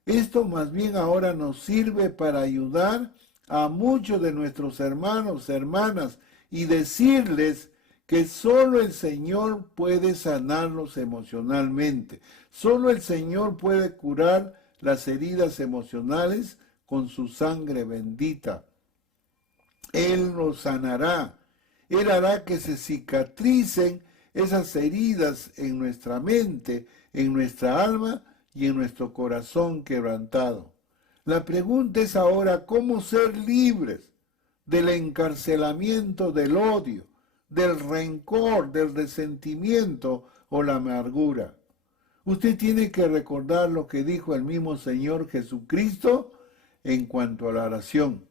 Esto más bien ahora nos sirve para ayudar a muchos de nuestros hermanos, hermanas, y decirles que solo el Señor puede sanarlos emocionalmente. Solo el Señor puede curar las heridas emocionales con su sangre bendita. Él los sanará. Él hará que se cicatricen esas heridas en nuestra mente, en nuestra alma y en nuestro corazón quebrantado. La pregunta es ahora cómo ser libres del encarcelamiento del odio, del rencor, del resentimiento o la amargura. Usted tiene que recordar lo que dijo el mismo Señor Jesucristo en cuanto a la oración.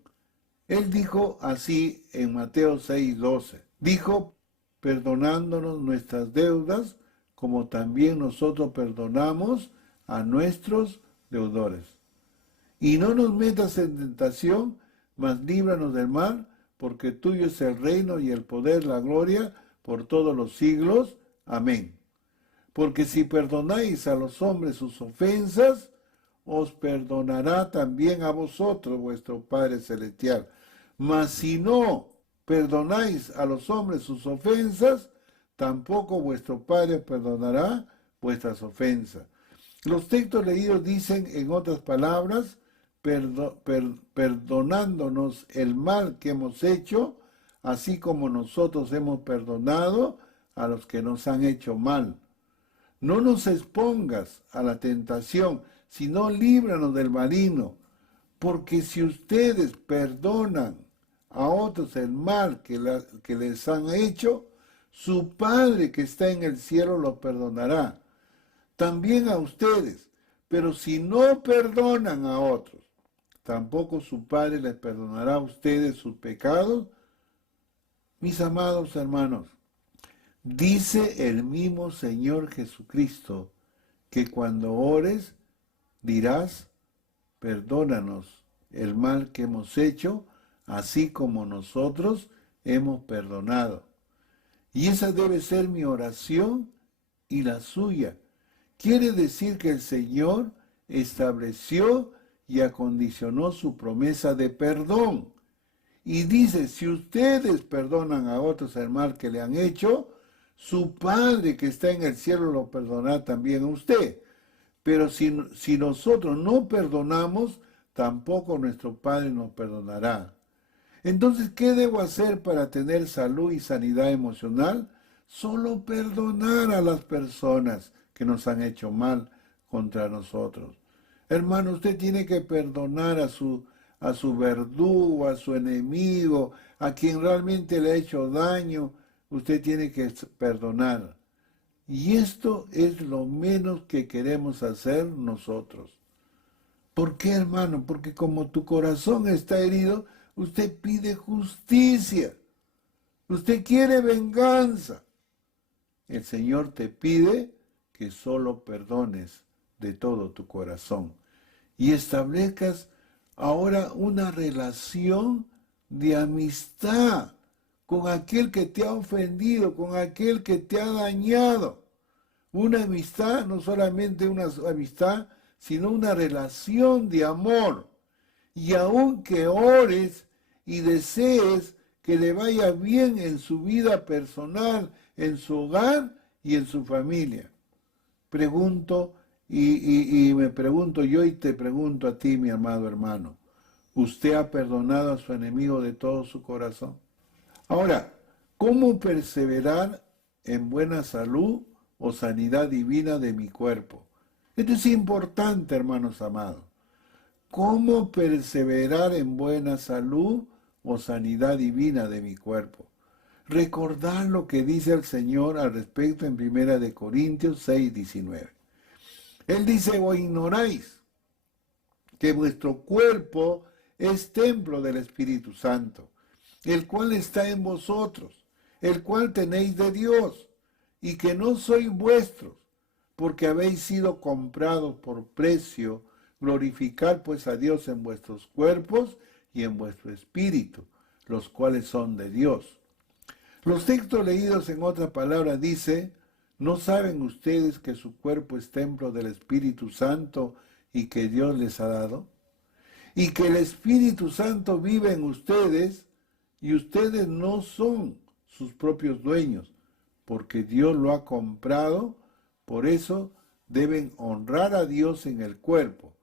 Él dijo así en Mateo 6:12. Dijo, perdonándonos nuestras deudas, como también nosotros perdonamos a nuestros deudores. Y no nos metas en tentación, mas líbranos del mal, porque tuyo es el reino y el poder, la gloria, por todos los siglos. Amén. Porque si perdonáis a los hombres sus ofensas, os perdonará también a vosotros vuestro Padre Celestial. Mas si no perdonáis a los hombres sus ofensas, tampoco vuestro Padre perdonará vuestras ofensas. Los textos leídos dicen, en otras palabras, perdonándonos el mal que hemos hecho, así como nosotros hemos perdonado a los que nos han hecho mal. No nos expongas a la tentación, sino líbranos del maligno, porque si ustedes perdonan a otros el mal que les han hecho, su Padre que está en el cielo los perdonará. También a ustedes, pero si no perdonan a otros, tampoco su Padre les perdonará a ustedes sus pecados. Mis amados hermanos, dice el mismo Señor Jesucristo que cuando ores dirás, perdónanos el mal que hemos hecho, así como nosotros hemos perdonado. Y esa debe ser mi oración y la suya. Quiere decir que el Señor estableció y acondicionó su promesa de perdón. Y dice, si ustedes perdonan a otros el mal que le han hecho, su Padre que está en el cielo lo perdonará también a usted. Pero si nosotros no perdonamos, tampoco nuestro Padre nos perdonará. Entonces, ¿qué debo hacer para tener salud y sanidad emocional? Solo perdonar a las personas que nos han hecho mal contra nosotros. Hermano, usted tiene que perdonar a su verdugo, a su enemigo, a quien realmente le ha hecho daño. Usted tiene que perdonar. Y esto es lo menos que queremos hacer nosotros. ¿Por qué, hermano? Porque como tu corazón está herido, usted pide justicia. Usted quiere venganza. El Señor te pide que solo perdones de todo tu corazón y establezcas ahora una relación de amistad con aquel que te ha ofendido, con aquel que te ha dañado. Una amistad, no solamente una amistad, sino una relación de amor. Y aun que ores y desees que le vaya bien en su vida personal, en su hogar y en su familia. Pregunto y me pregunto yo y te pregunto a ti, mi amado hermano, ¿usted ha perdonado a su enemigo de todo su corazón? Ahora, ¿cómo perseverar en buena salud o sanidad divina de mi cuerpo? Esto es importante, hermanos amados. ¿Cómo perseverar en buena salud o sanidad divina de mi cuerpo? Recordar lo que dice el Señor al respecto en 1 Corintios 6:19. Él dice, ¿o ignoráis que vuestro cuerpo es templo del Espíritu Santo, el cual está en vosotros, el cual tenéis de Dios, y que no sois vuestros, porque habéis sido comprados por precio? Glorificar pues a Dios en vuestros cuerpos y en vuestro espíritu, los cuales son de Dios. Los textos leídos en otra palabra dice, ¿no saben ustedes que su cuerpo es templo del Espíritu Santo y que Dios les ha dado? Y que el Espíritu Santo vive en ustedes y ustedes no son sus propios dueños, porque Dios lo ha comprado, por eso deben honrar a Dios en el cuerpo.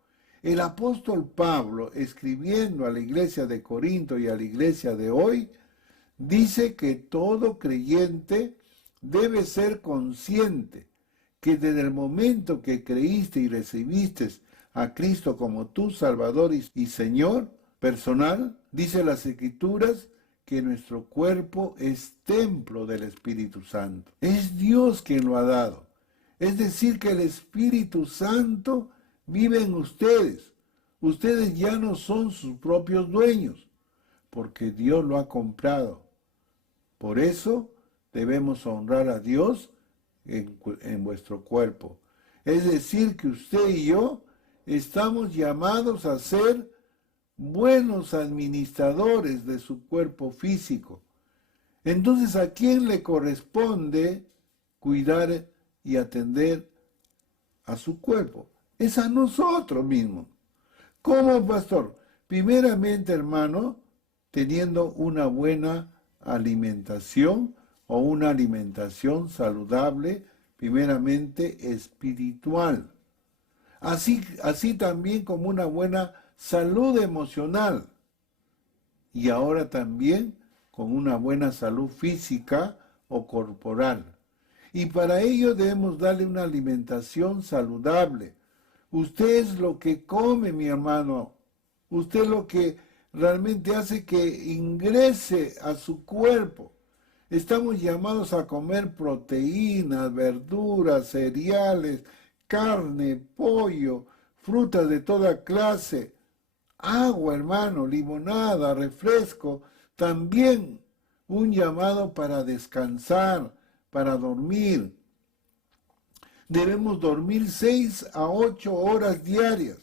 El apóstol Pablo, escribiendo a la iglesia de Corinto y a la iglesia de hoy, dice que todo creyente debe ser consciente que desde el momento que creíste y recibiste a Cristo como tu Salvador y Señor personal, dice las Escrituras que nuestro cuerpo es templo del Espíritu Santo. Es Dios quien lo ha dado. Es decir, que el Espíritu Santo vive en ustedes. Ustedes ya no son sus propios dueños, porque Dios lo ha comprado. Por eso debemos honrar a Dios en vuestro cuerpo. Es decir, que usted y yo estamos llamados a ser buenos administradores de su cuerpo físico. Entonces, ¿a quién le corresponde cuidar y atender a su cuerpo? Es a nosotros mismos. ¿Cómo, pastor? Primeramente, hermano, teniendo una buena alimentación o una alimentación saludable, primeramente espiritual. Así también como una buena salud emocional. Y ahora también con una buena salud física o corporal. Y para ello debemos darle una alimentación saludable. Usted es lo que come, mi hermano. Usted es lo que realmente hace que ingrese a su cuerpo. Estamos llamados a comer proteínas, verduras, cereales, carne, pollo, frutas de toda clase, agua, hermano, limonada, refresco. También un llamado para descansar, para dormir. Debemos dormir 6 a 8 horas diarias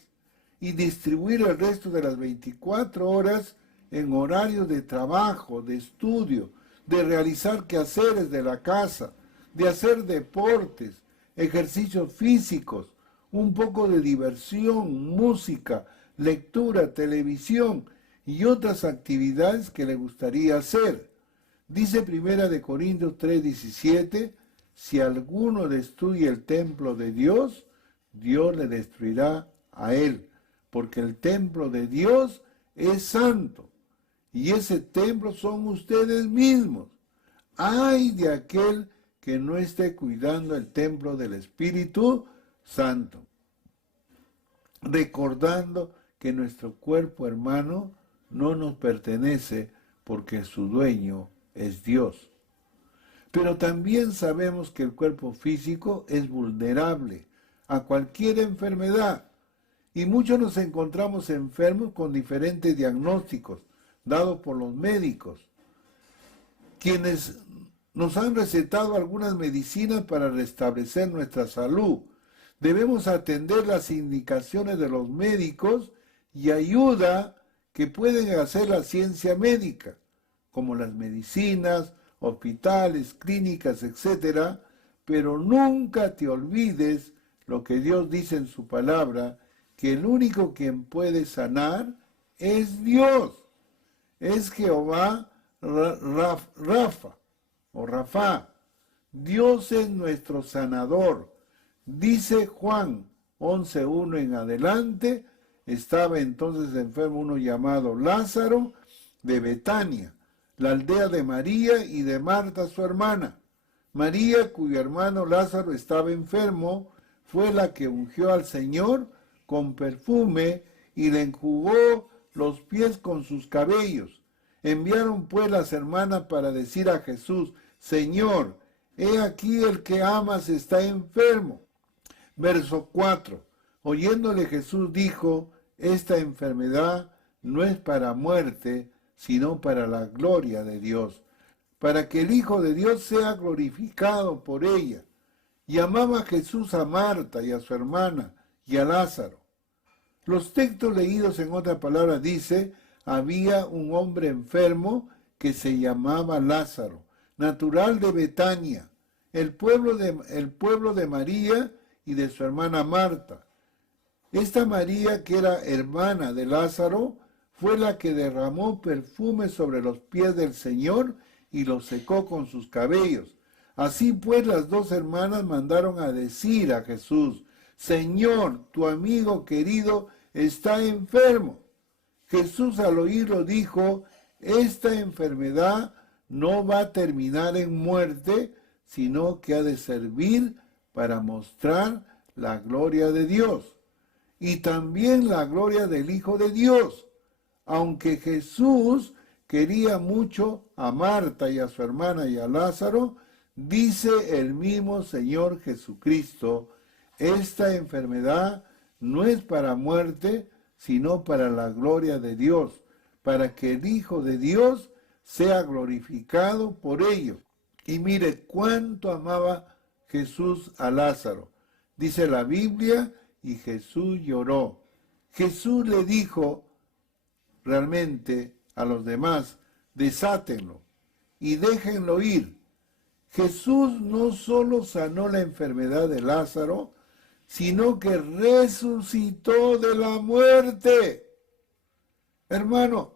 y distribuir el resto de las 24 horas en horarios de trabajo, de estudio, de realizar quehaceres de la casa, de hacer deportes, ejercicios físicos, un poco de diversión, música, lectura, televisión y otras actividades que le gustaría hacer. Dice 1 Corintios 3:17, si alguno destruye el templo de Dios, Dios le destruirá a él, porque el templo de Dios es santo, y ese templo son ustedes mismos. Ay de aquel que no esté cuidando el templo del Espíritu Santo. Recordando que nuestro cuerpo, hermano, no nos pertenece porque su dueño es Dios. Pero también sabemos que el cuerpo físico es vulnerable a cualquier enfermedad. Y muchos nos encontramos enfermos con diferentes diagnósticos dados por los médicos, quienes nos han recetado algunas medicinas para restablecer nuestra salud. Debemos atender las indicaciones de los médicos y ayuda que pueden hacer la ciencia médica, como las medicinas, hospitales, clínicas, etc. Pero nunca te olvides lo que Dios dice en su palabra, que el único quien puede sanar es Dios. Es Jehová Rafa o Rafa. Dios es nuestro sanador. Dice Juan 11:1 en adelante, estaba entonces enfermo uno llamado Lázaro de Betania, la aldea de María y de Marta su hermana. María, cuyo hermano Lázaro estaba enfermo, fue la que ungió al Señor con perfume y le enjugó los pies con sus cabellos. Enviaron pues las hermanas para decir a Jesús: Señor, he aquí el que amas está enfermo. Verso 4. Oyéndole Jesús dijo: esta enfermedad no es para muerte, sino para la gloria de Dios, para que el Hijo de Dios sea glorificado por ella. Y amaba Jesús a Marta y a su hermana y a Lázaro. Los textos leídos en otra palabra dice: había un hombre enfermo que se llamaba Lázaro, natural de Betania, el pueblo de María y de su hermana Marta. Esta María, que era hermana de Lázaro, fue la que derramó perfume sobre los pies del Señor y los secó con sus cabellos. Así pues, las dos hermanas mandaron a decir a Jesús: Señor, tu amigo querido está enfermo. Jesús al oírlo dijo: esta enfermedad no va a terminar en muerte, sino que ha de servir para mostrar la gloria de Dios y también la gloria del Hijo de Dios. Aunque Jesús quería mucho a Marta y a su hermana y a Lázaro, dice el mismo Señor Jesucristo: esta enfermedad no es para muerte, sino para la gloria de Dios, para que el Hijo de Dios sea glorificado por ello. Y mire cuánto amaba Jesús a Lázaro. Dice la Biblia: y Jesús lloró. Jesús le dijo realmente a los demás: desátenlo y déjenlo ir. Jesús no solo sanó la enfermedad de Lázaro, sino que resucitó de la muerte. Hermano,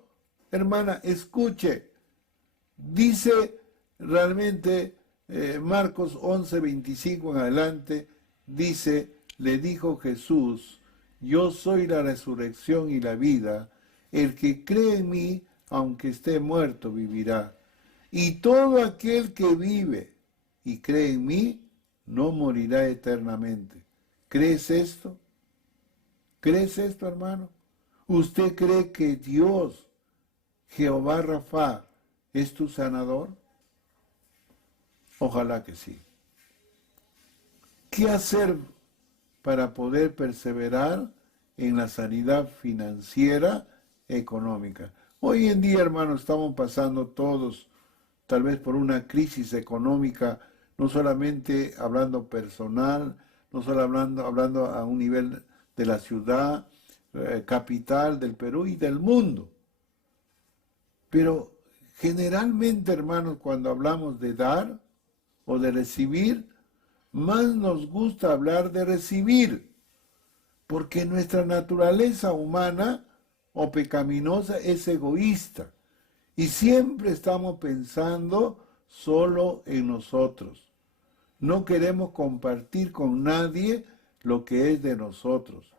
hermana, escuche. Dice realmente Marcos 11:25 en adelante, dice: le dijo Jesús: yo soy la resurrección y la vida. El que cree en mí, aunque esté muerto, vivirá. Y todo aquel que vive y cree en mí, no morirá eternamente. ¿Crees esto? ¿Crees esto, hermano? ¿Usted cree que Dios, Jehová Rafa, es tu sanador? Ojalá que sí. ¿Qué hacer para poder perseverar en la sanidad financiera, económica? Hoy en día, hermano, estamos pasando todos, tal vez por una crisis económica, no solamente hablando personal, no solo hablando a un nivel de la ciudad, capital del Perú y del mundo. Pero generalmente, hermanos, cuando hablamos de dar o de recibir, más nos gusta hablar de recibir, porque nuestra naturaleza humana o pecaminosa es egoísta y siempre estamos pensando solo en nosotros. No queremos compartir con nadie lo que es de nosotros.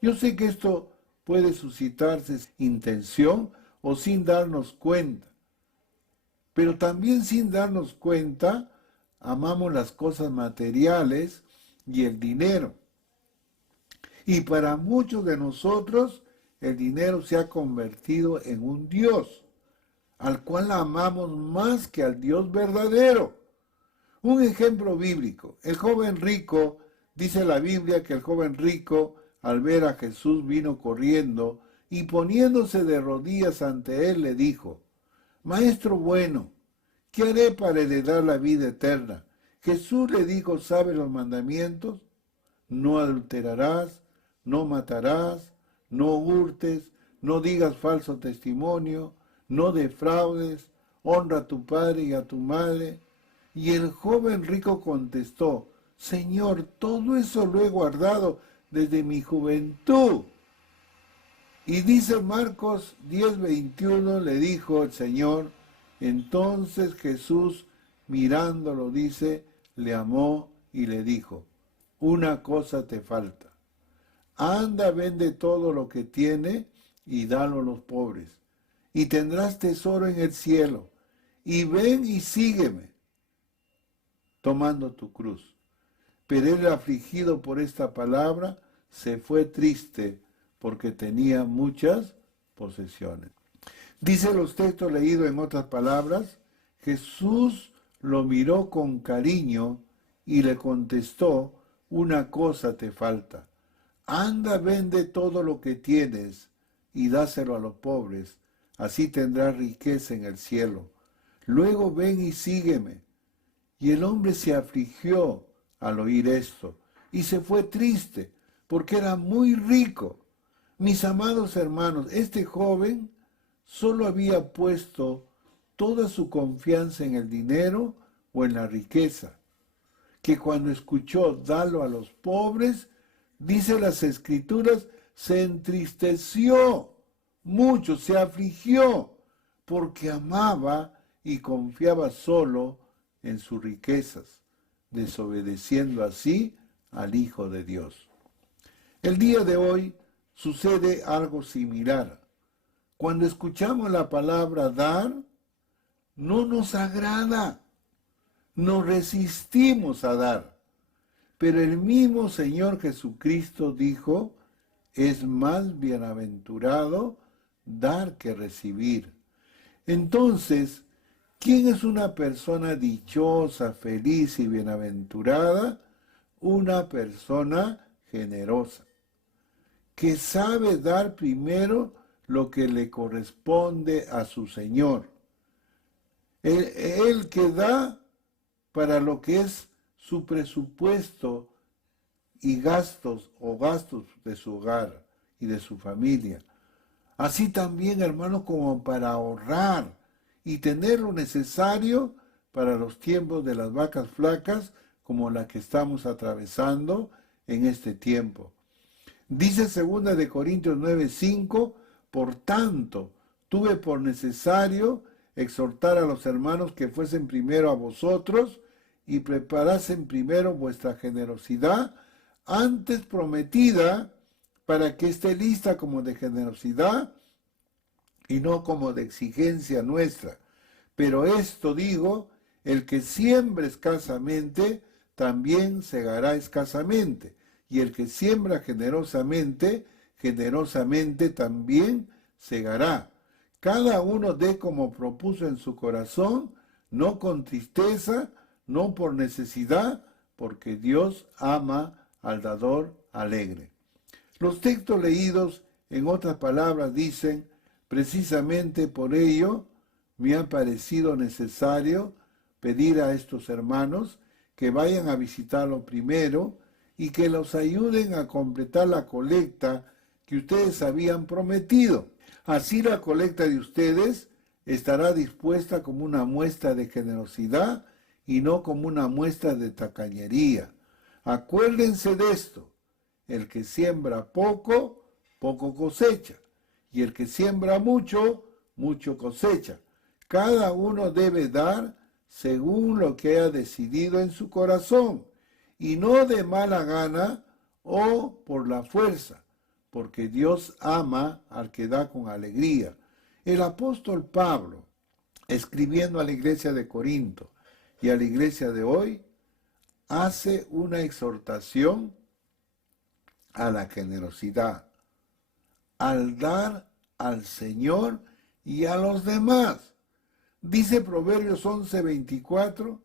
Yo sé que esto puede suscitarse sin intención o sin darnos cuenta, pero también sin darnos cuenta amamos las cosas materiales y el dinero. Y para muchos de nosotros el dinero se ha convertido en un Dios, al cual amamos más que al Dios verdadero. Un ejemplo bíblico: el joven rico, dice la Biblia que el joven rico al ver a Jesús vino corriendo y poniéndose de rodillas ante él le dijo: Maestro bueno, ¿qué haré para heredar la vida eterna? Jesús le dijo: ¿sabes los mandamientos? No adulterarás, no matarás, no hurtes, no digas falso testimonio, no defraudes, honra a tu padre y a tu madre. Y el joven rico contestó, Señor, todo eso lo he guardado desde mi juventud. Y dice Marcos 10:21, le dijo el Señor, entonces Jesús mirándolo, dice, le amó y le dijo, una cosa te falta. Anda, vende todo lo que tiene y dalo a los pobres, y tendrás tesoro en el cielo. Y ven y sígueme, tomando tu cruz. Pero él, afligido por esta palabra, se fue triste porque tenía muchas posesiones. Dice los textos leídos en otras palabras, Jesús lo miró con cariño y le contestó, una cosa te falta. Anda, vende todo lo que tienes y dáselo a los pobres, así tendrás riqueza en el cielo. Luego ven y sígueme. Y el hombre se afligió al oír esto y se fue triste porque era muy rico. Mis amados hermanos, este joven solo había puesto toda su confianza en el dinero o en la riqueza, que cuando escuchó dalo a los pobres, dice las Escrituras, se entristeció mucho, se afligió, porque amaba y confiaba solo en sus riquezas, desobedeciendo así al Hijo de Dios. El día de hoy sucede algo similar. Cuando escuchamos la palabra dar, no nos agrada, nos resistimos a dar. Pero el mismo Señor Jesucristo dijo, es más bienaventurado dar que recibir. Entonces, ¿quién es una persona dichosa, feliz y bienaventurada? Una persona generosa, que sabe dar primero lo que le corresponde a su Señor. El que da para lo que es su presupuesto y gastos de su hogar y de su familia. Así también, hermano, como para ahorrar y tener lo necesario para los tiempos de las vacas flacas como la que estamos atravesando en este tiempo. Dice 2 de Corintios 9:5, por tanto, tuve por necesario exhortar a los hermanos que fuesen primero a vosotros y preparasen primero vuestra generosidad, antes prometida, para que esté lista como de generosidad y no como de exigencia nuestra. Pero esto digo, el que siembra escasamente, también segará escasamente, y el que siembra generosamente, generosamente también segará. Cada uno dé como propuso en su corazón, no con tristeza, no por necesidad, porque Dios ama al dador alegre. Los textos leídos, en otras palabras, dicen, precisamente por ello me ha parecido necesario pedir a estos hermanos que vayan a visitarlo primero y que los ayuden a completar la colecta que ustedes habían prometido. Así la colecta de ustedes estará dispuesta como una muestra de generosidad y no como una muestra de tacañería. Acuérdense de esto, el que siembra poco, poco cosecha, y el que siembra mucho, mucho cosecha. Cada uno debe dar según lo que ha decidido en su corazón, y no de mala gana o por la fuerza, porque Dios ama al que da con alegría. El apóstol Pablo, escribiendo a la iglesia de Corinto y a la iglesia de hoy, hace una exhortación a la generosidad, al dar al Señor y a los demás. Dice Proverbios 11:24,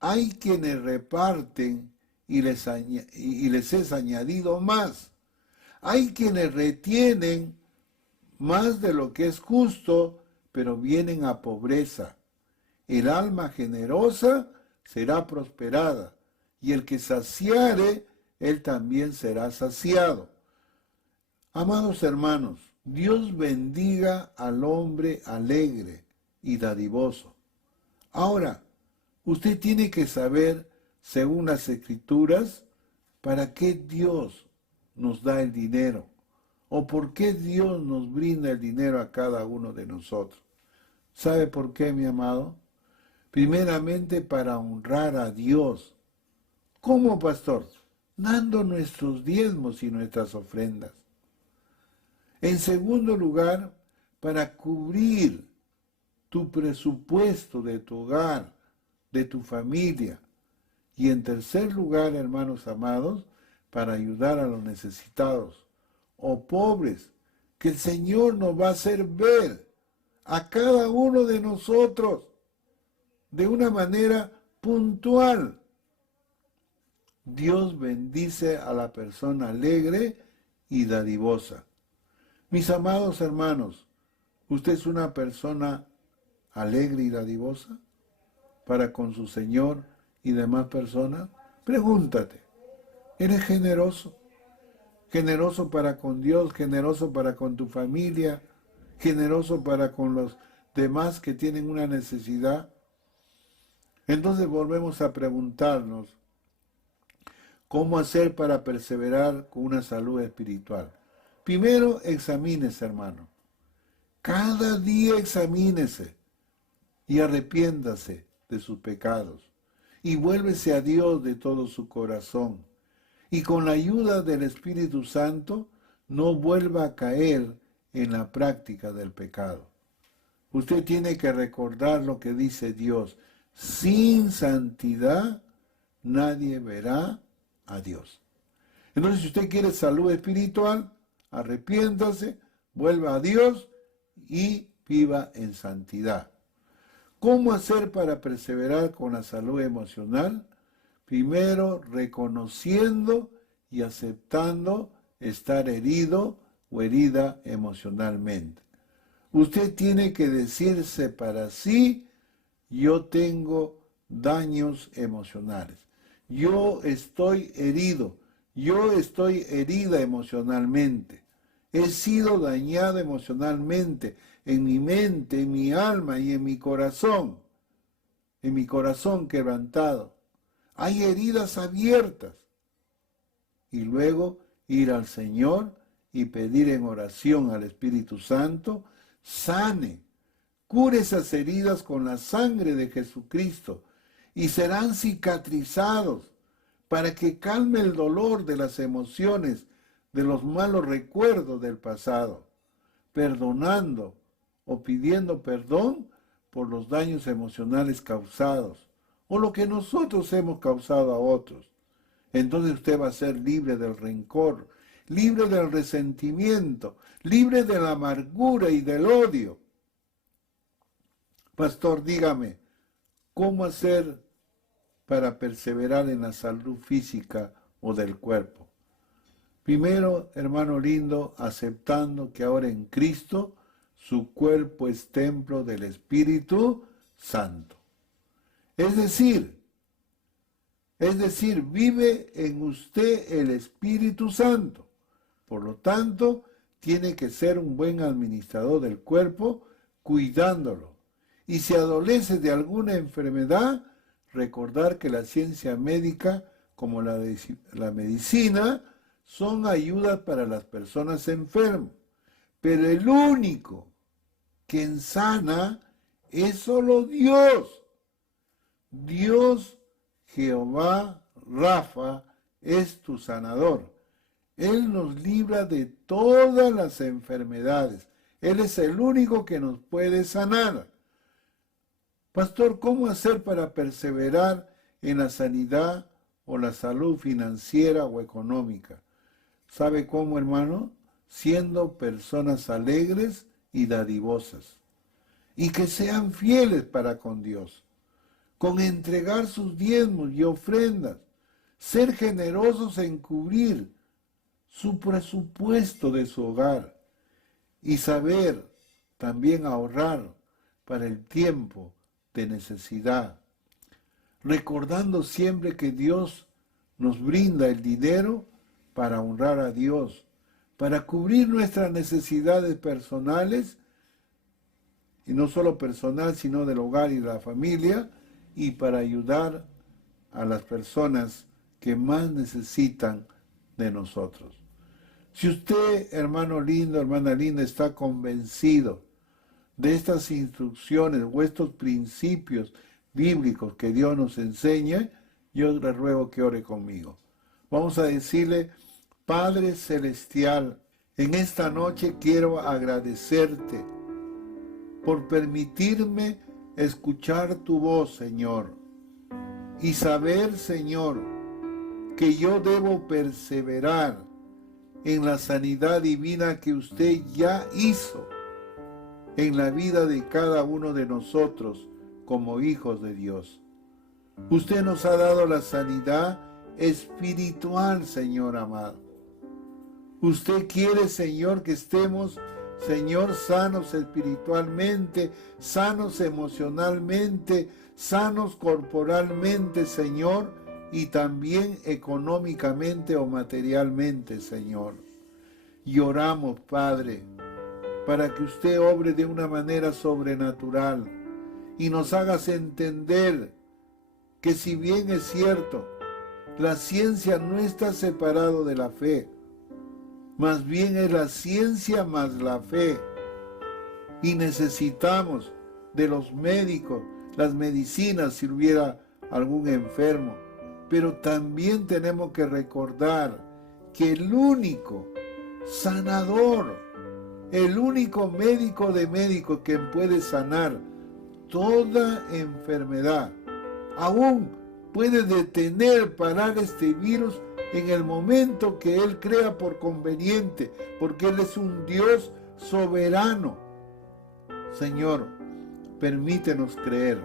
hay quienes reparten y les es añadido más. Hay quienes retienen más de lo que es justo, pero vienen a pobreza. El alma generosa será prosperada, y el que saciare, él también será saciado. Amados hermanos, Dios bendiga al hombre alegre y dadivoso. Ahora, usted tiene que saber, según las Escrituras, para qué Dios nos da el dinero o por qué Dios nos brinda el dinero a cada uno de nosotros. ¿Sabe por qué, mi amado? Primeramente para honrar a Dios. ¿Cómo, pastor? Dando nuestros diezmos y nuestras ofrendas. En segundo lugar, para cubrir tu presupuesto de tu hogar, de tu familia. Y en tercer lugar, hermanos amados, para ayudar a los necesitados o pobres, que el Señor nos va a hacer ver a cada uno de nosotros de una manera puntual. Dios bendice a la persona alegre y dadivosa. Mis amados hermanos, ¿usted es una persona alegre y dadivosa para con su Señor y demás personas? Pregúntate, ¿eres generoso? Generoso para con Dios, generoso para con tu familia, generoso para con los demás que tienen una necesidad. Entonces volvemos a preguntarnos, ¿cómo hacer para perseverar con una salud espiritual? Primero, examínese, hermano. Cada día examínese y arrepiéntase de sus pecados y vuélvese a Dios de todo su corazón. Y con la ayuda del Espíritu Santo, no vuelva a caer en la práctica del pecado. Usted tiene que recordar lo que dice Dios. Sin santidad nadie verá a Dios. Entonces, si usted quiere salud espiritual, arrepiéntase, vuelva a Dios y viva en santidad. ¿Cómo hacer para perseverar con la salud emocional? Primero, reconociendo y aceptando estar herido o herida emocionalmente. Usted tiene que decirse para sí, yo tengo daños emocionales. Yo estoy herido, yo estoy herida emocionalmente. He sido dañado emocionalmente en mi mente, en mi alma y en mi corazón quebrantado. Hay heridas abiertas. Y luego ir al Señor y pedir en oración al Espíritu Santo, sane, cure esas heridas con la sangre de Jesucristo y serán cicatrizados para que calme el dolor de las emociones, de los malos recuerdos del pasado, perdonando o pidiendo perdón por los daños emocionales causados o lo que nosotros hemos causado a otros. Entonces usted va a ser libre del rencor, libre del resentimiento, libre de la amargura y del odio. Pastor, dígame, ¿cómo hacer para perseverar en la salud física o del cuerpo? Primero, hermano lindo, aceptando que ahora en Cristo su cuerpo es templo del Espíritu Santo. Es decir, vive en usted el Espíritu Santo. Por lo tanto, tiene que ser un buen administrador del cuerpo, cuidándolo. Y si adolece de alguna enfermedad, recordar que la ciencia médica, como la medicina, son ayudas para las personas enfermas. Pero el único que sana es solo Dios. Dios, Jehová, Rafa, es tu sanador. Él nos libra de todas las enfermedades. Él es el único que nos puede sanar. Pastor, ¿cómo hacer para perseverar en la sanidad o la salud financiera o económica? ¿Sabe cómo, hermano? Siendo personas alegres y dadivosas. Y que sean fieles para con Dios. Con entregar sus diezmos y ofrendas. Ser generosos en cubrir su presupuesto de su hogar. Y saber también ahorrar para el tiempo de necesidad, recordando siempre que Dios nos brinda el dinero para honrar a Dios, para cubrir nuestras necesidades personales, y no solo personal, sino del hogar y de la familia, y para ayudar a las personas que más necesitan de nosotros. Si usted, hermano lindo, hermana linda, está convencido de estas instrucciones o estos principios bíblicos que Dios nos enseña, yo le ruego que ore conmigo. Vamos a decirle: Padre Celestial, en esta noche quiero agradecerte por permitirme escuchar tu voz, Señor, y saber, Señor, que yo debo perseverar en la sanidad divina que usted ya hizo en la vida de cada uno de nosotros como hijos de Dios. Usted nos ha dado la sanidad espiritual, Señor amado. Usted quiere, Señor, que estemos, Señor, sanos espiritualmente, sanos emocionalmente, sanos corporalmente, Señor, y también económicamente o materialmente, Señor. Y oramos, Padre, para que usted obre de una manera sobrenatural y nos hagas entender que, si bien es cierto, la ciencia no está separado de la fe, más bien es la ciencia más la fe, y necesitamos de los médicos, las medicinas si hubiera algún enfermo, pero también tenemos que recordar que el único sanador, el único médico de médicos que puede sanar toda enfermedad, aún puede detener, parar este virus en el momento que Él crea por conveniente, porque Él es un Dios soberano. Señor, permítenos creer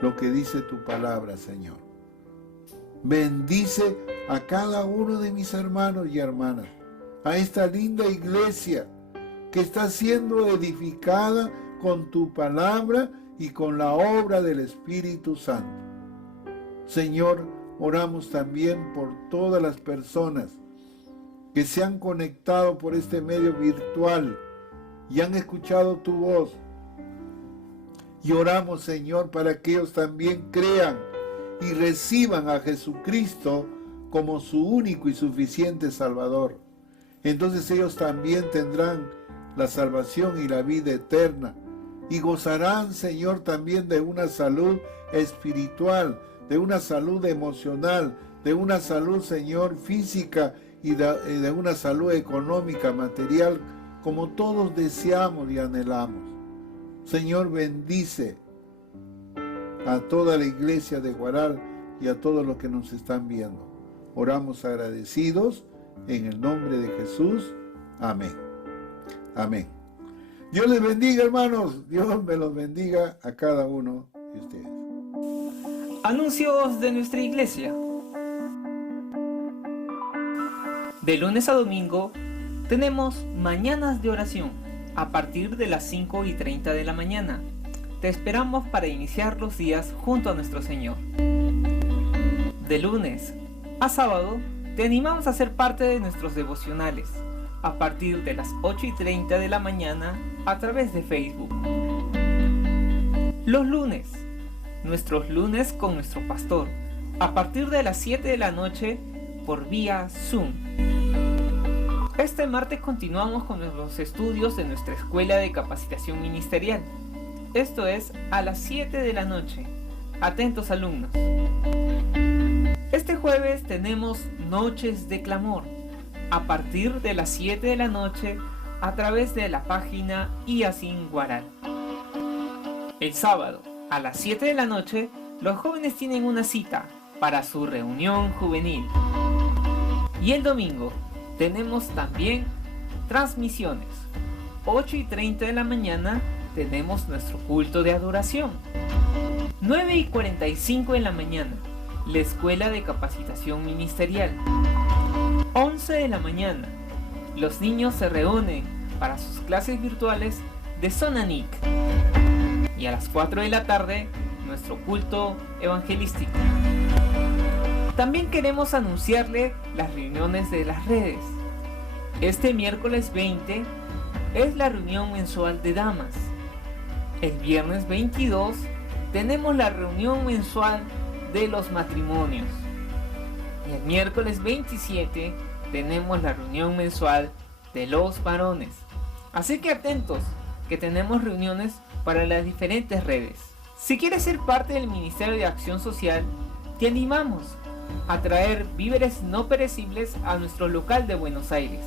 lo que dice tu palabra, Señor. Bendice a cada uno de mis hermanos y hermanas, a esta linda iglesia que está siendo edificada con tu palabra y con la obra del Espíritu Santo. Señor, oramos también por todas las personas que se han conectado por este medio virtual y han escuchado tu voz. Y oramos, Señor, para que ellos también crean y reciban a Jesucristo como su único y suficiente Salvador. Entonces ellos también tendrán la salvación y la vida eterna, y gozarán, Señor, también de una salud espiritual, de una salud emocional, de una salud, Señor, física y de una salud económica, material, como todos deseamos y anhelamos. Señor, bendice a toda la iglesia de Guaral y a todos los que nos están viendo. Oramos agradecidos en el nombre de Jesús. Amén. Amén. Dios les bendiga, hermanos. Dios me los bendiga a cada uno de ustedes. Anuncios de nuestra iglesia. De lunes a domingo tenemos mañanas de oración a partir de las 5:30 de la mañana. Te esperamos para iniciar los días junto a nuestro Señor. De lunes a sábado te animamos a ser parte de nuestros devocionales a partir de las 8:30 de la mañana a través de Facebook. Los lunes, nuestros lunes con nuestro pastor, a partir de las 7 de la noche por vía Zoom. Este martes continuamos con los estudios de nuestra Escuela de Capacitación Ministerial. Esto es a las 7 de la noche. Atentos, alumnos. Este jueves tenemos Noches de Clamor a partir de las 7 de la noche a través de la página IASIN Guaral. El sábado a las 7 de la noche los jóvenes tienen una cita para su reunión juvenil. Y el domingo tenemos también transmisiones. 8:30 de la mañana tenemos nuestro culto de adoración. 9:45 de la mañana, la Escuela de Capacitación Ministerial. 11 de la mañana, los niños se reúnen para sus clases virtuales de Zona NIC. Y a las 4 de la tarde, nuestro culto evangelístico. También queremos anunciarle las reuniones de las redes. Este miércoles 20 es la reunión mensual de damas. El viernes 22 tenemos la reunión mensual de los matrimonios. Y el miércoles 27 tenemos la reunión mensual de los varones. Así que atentos, que tenemos reuniones para las diferentes redes. Si quieres ser parte del Ministerio de Acción Social, te animamos a traer víveres no perecibles a nuestro local de Buenos Aires.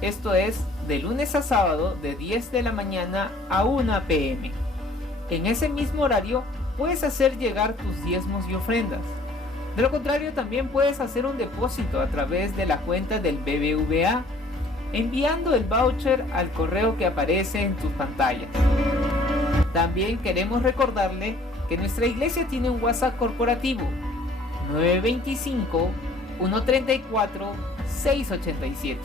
Esto es de lunes a sábado de 10 de la mañana a 1 p.m. En ese mismo horario puedes hacer llegar tus diezmos y ofrendas. De lo contrario, también puedes hacer un depósito a través de la cuenta del BBVA, enviando el voucher al correo que aparece en tus pantallas. También queremos recordarle que nuestra iglesia tiene un WhatsApp corporativo 925-134-687.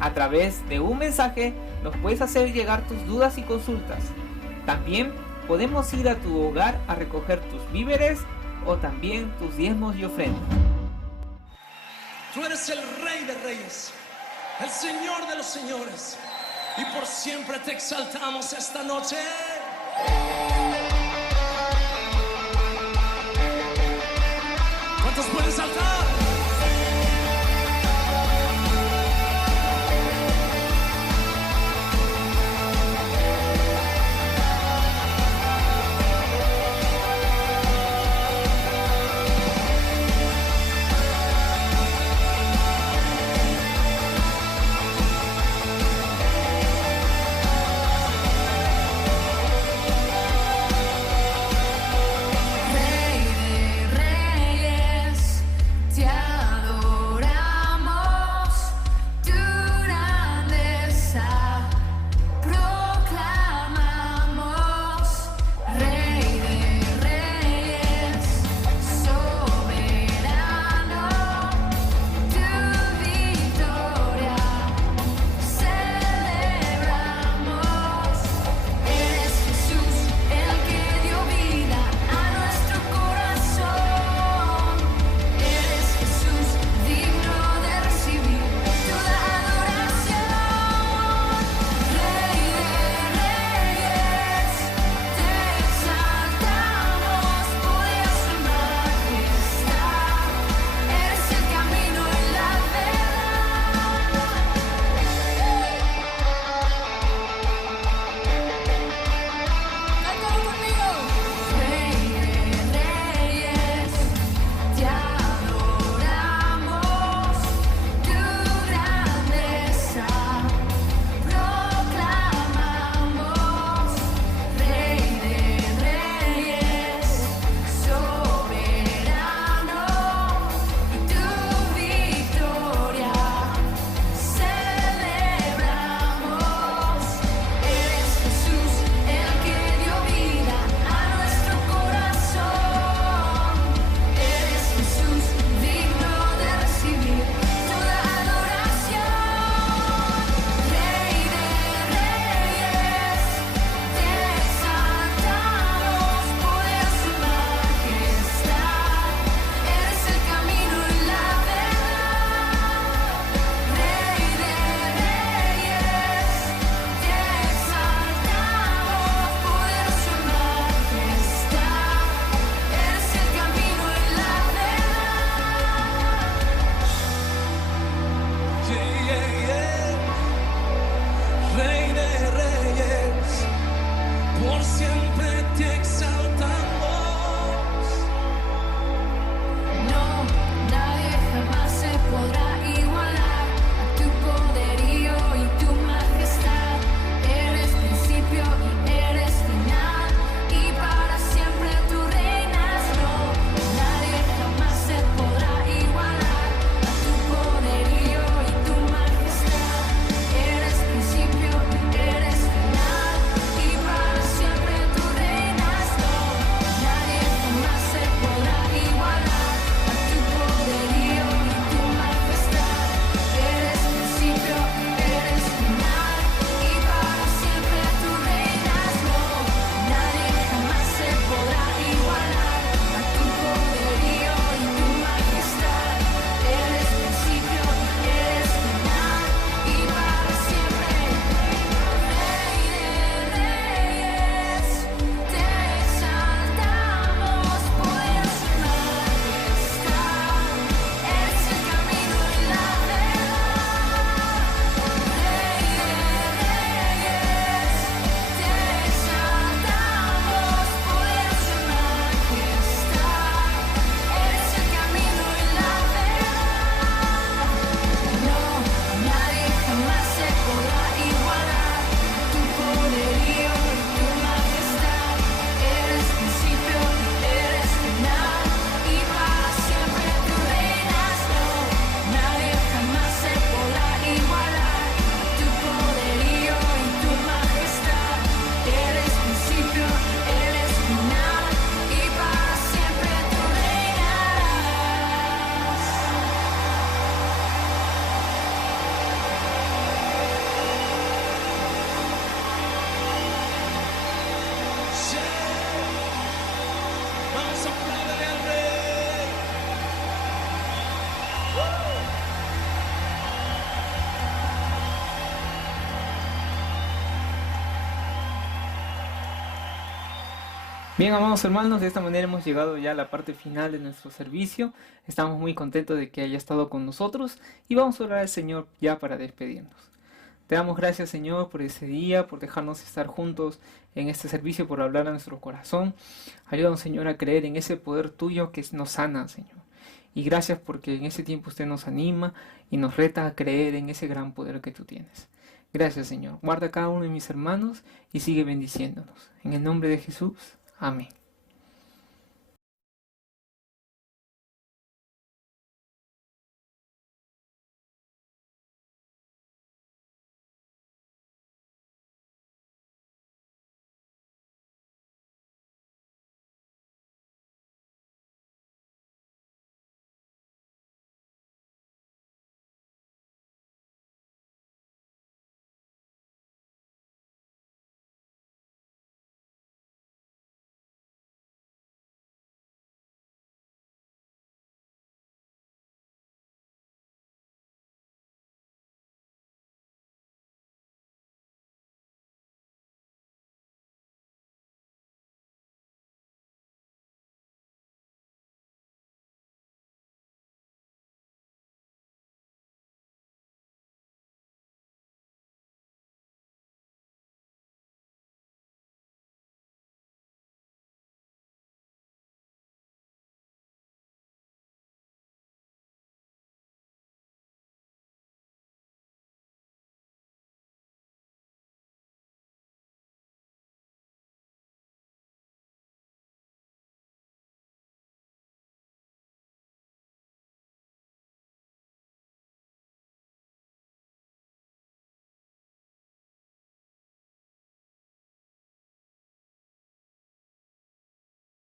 A través de un mensaje nos puedes hacer llegar tus dudas y consultas. También podemos ir a tu hogar a recoger tus víveres o también tus diezmos y ofrendas. Tú eres el Rey de Reyes, el Señor de los Señores, y por siempre te exaltamos esta noche. ¿Cuántos pueden saltar? Bien, amados hermanos, de esta manera hemos llegado ya a la parte final de nuestro servicio. Estamos muy contentos de que haya estado con nosotros y vamos a orar al Señor ya para despedirnos. Te damos gracias, Señor, por ese día, por dejarnos estar juntos en este servicio, por hablar a nuestro corazón. Ayúdanos, Señor, a creer en ese poder tuyo que nos sana, Señor. Y gracias porque en ese tiempo usted nos anima y nos reta a creer en ese gran poder que tú tienes. Gracias, Señor. Guarda a cada uno de mis hermanos y sigue bendiciéndonos. En el nombre de Jesús. Amén.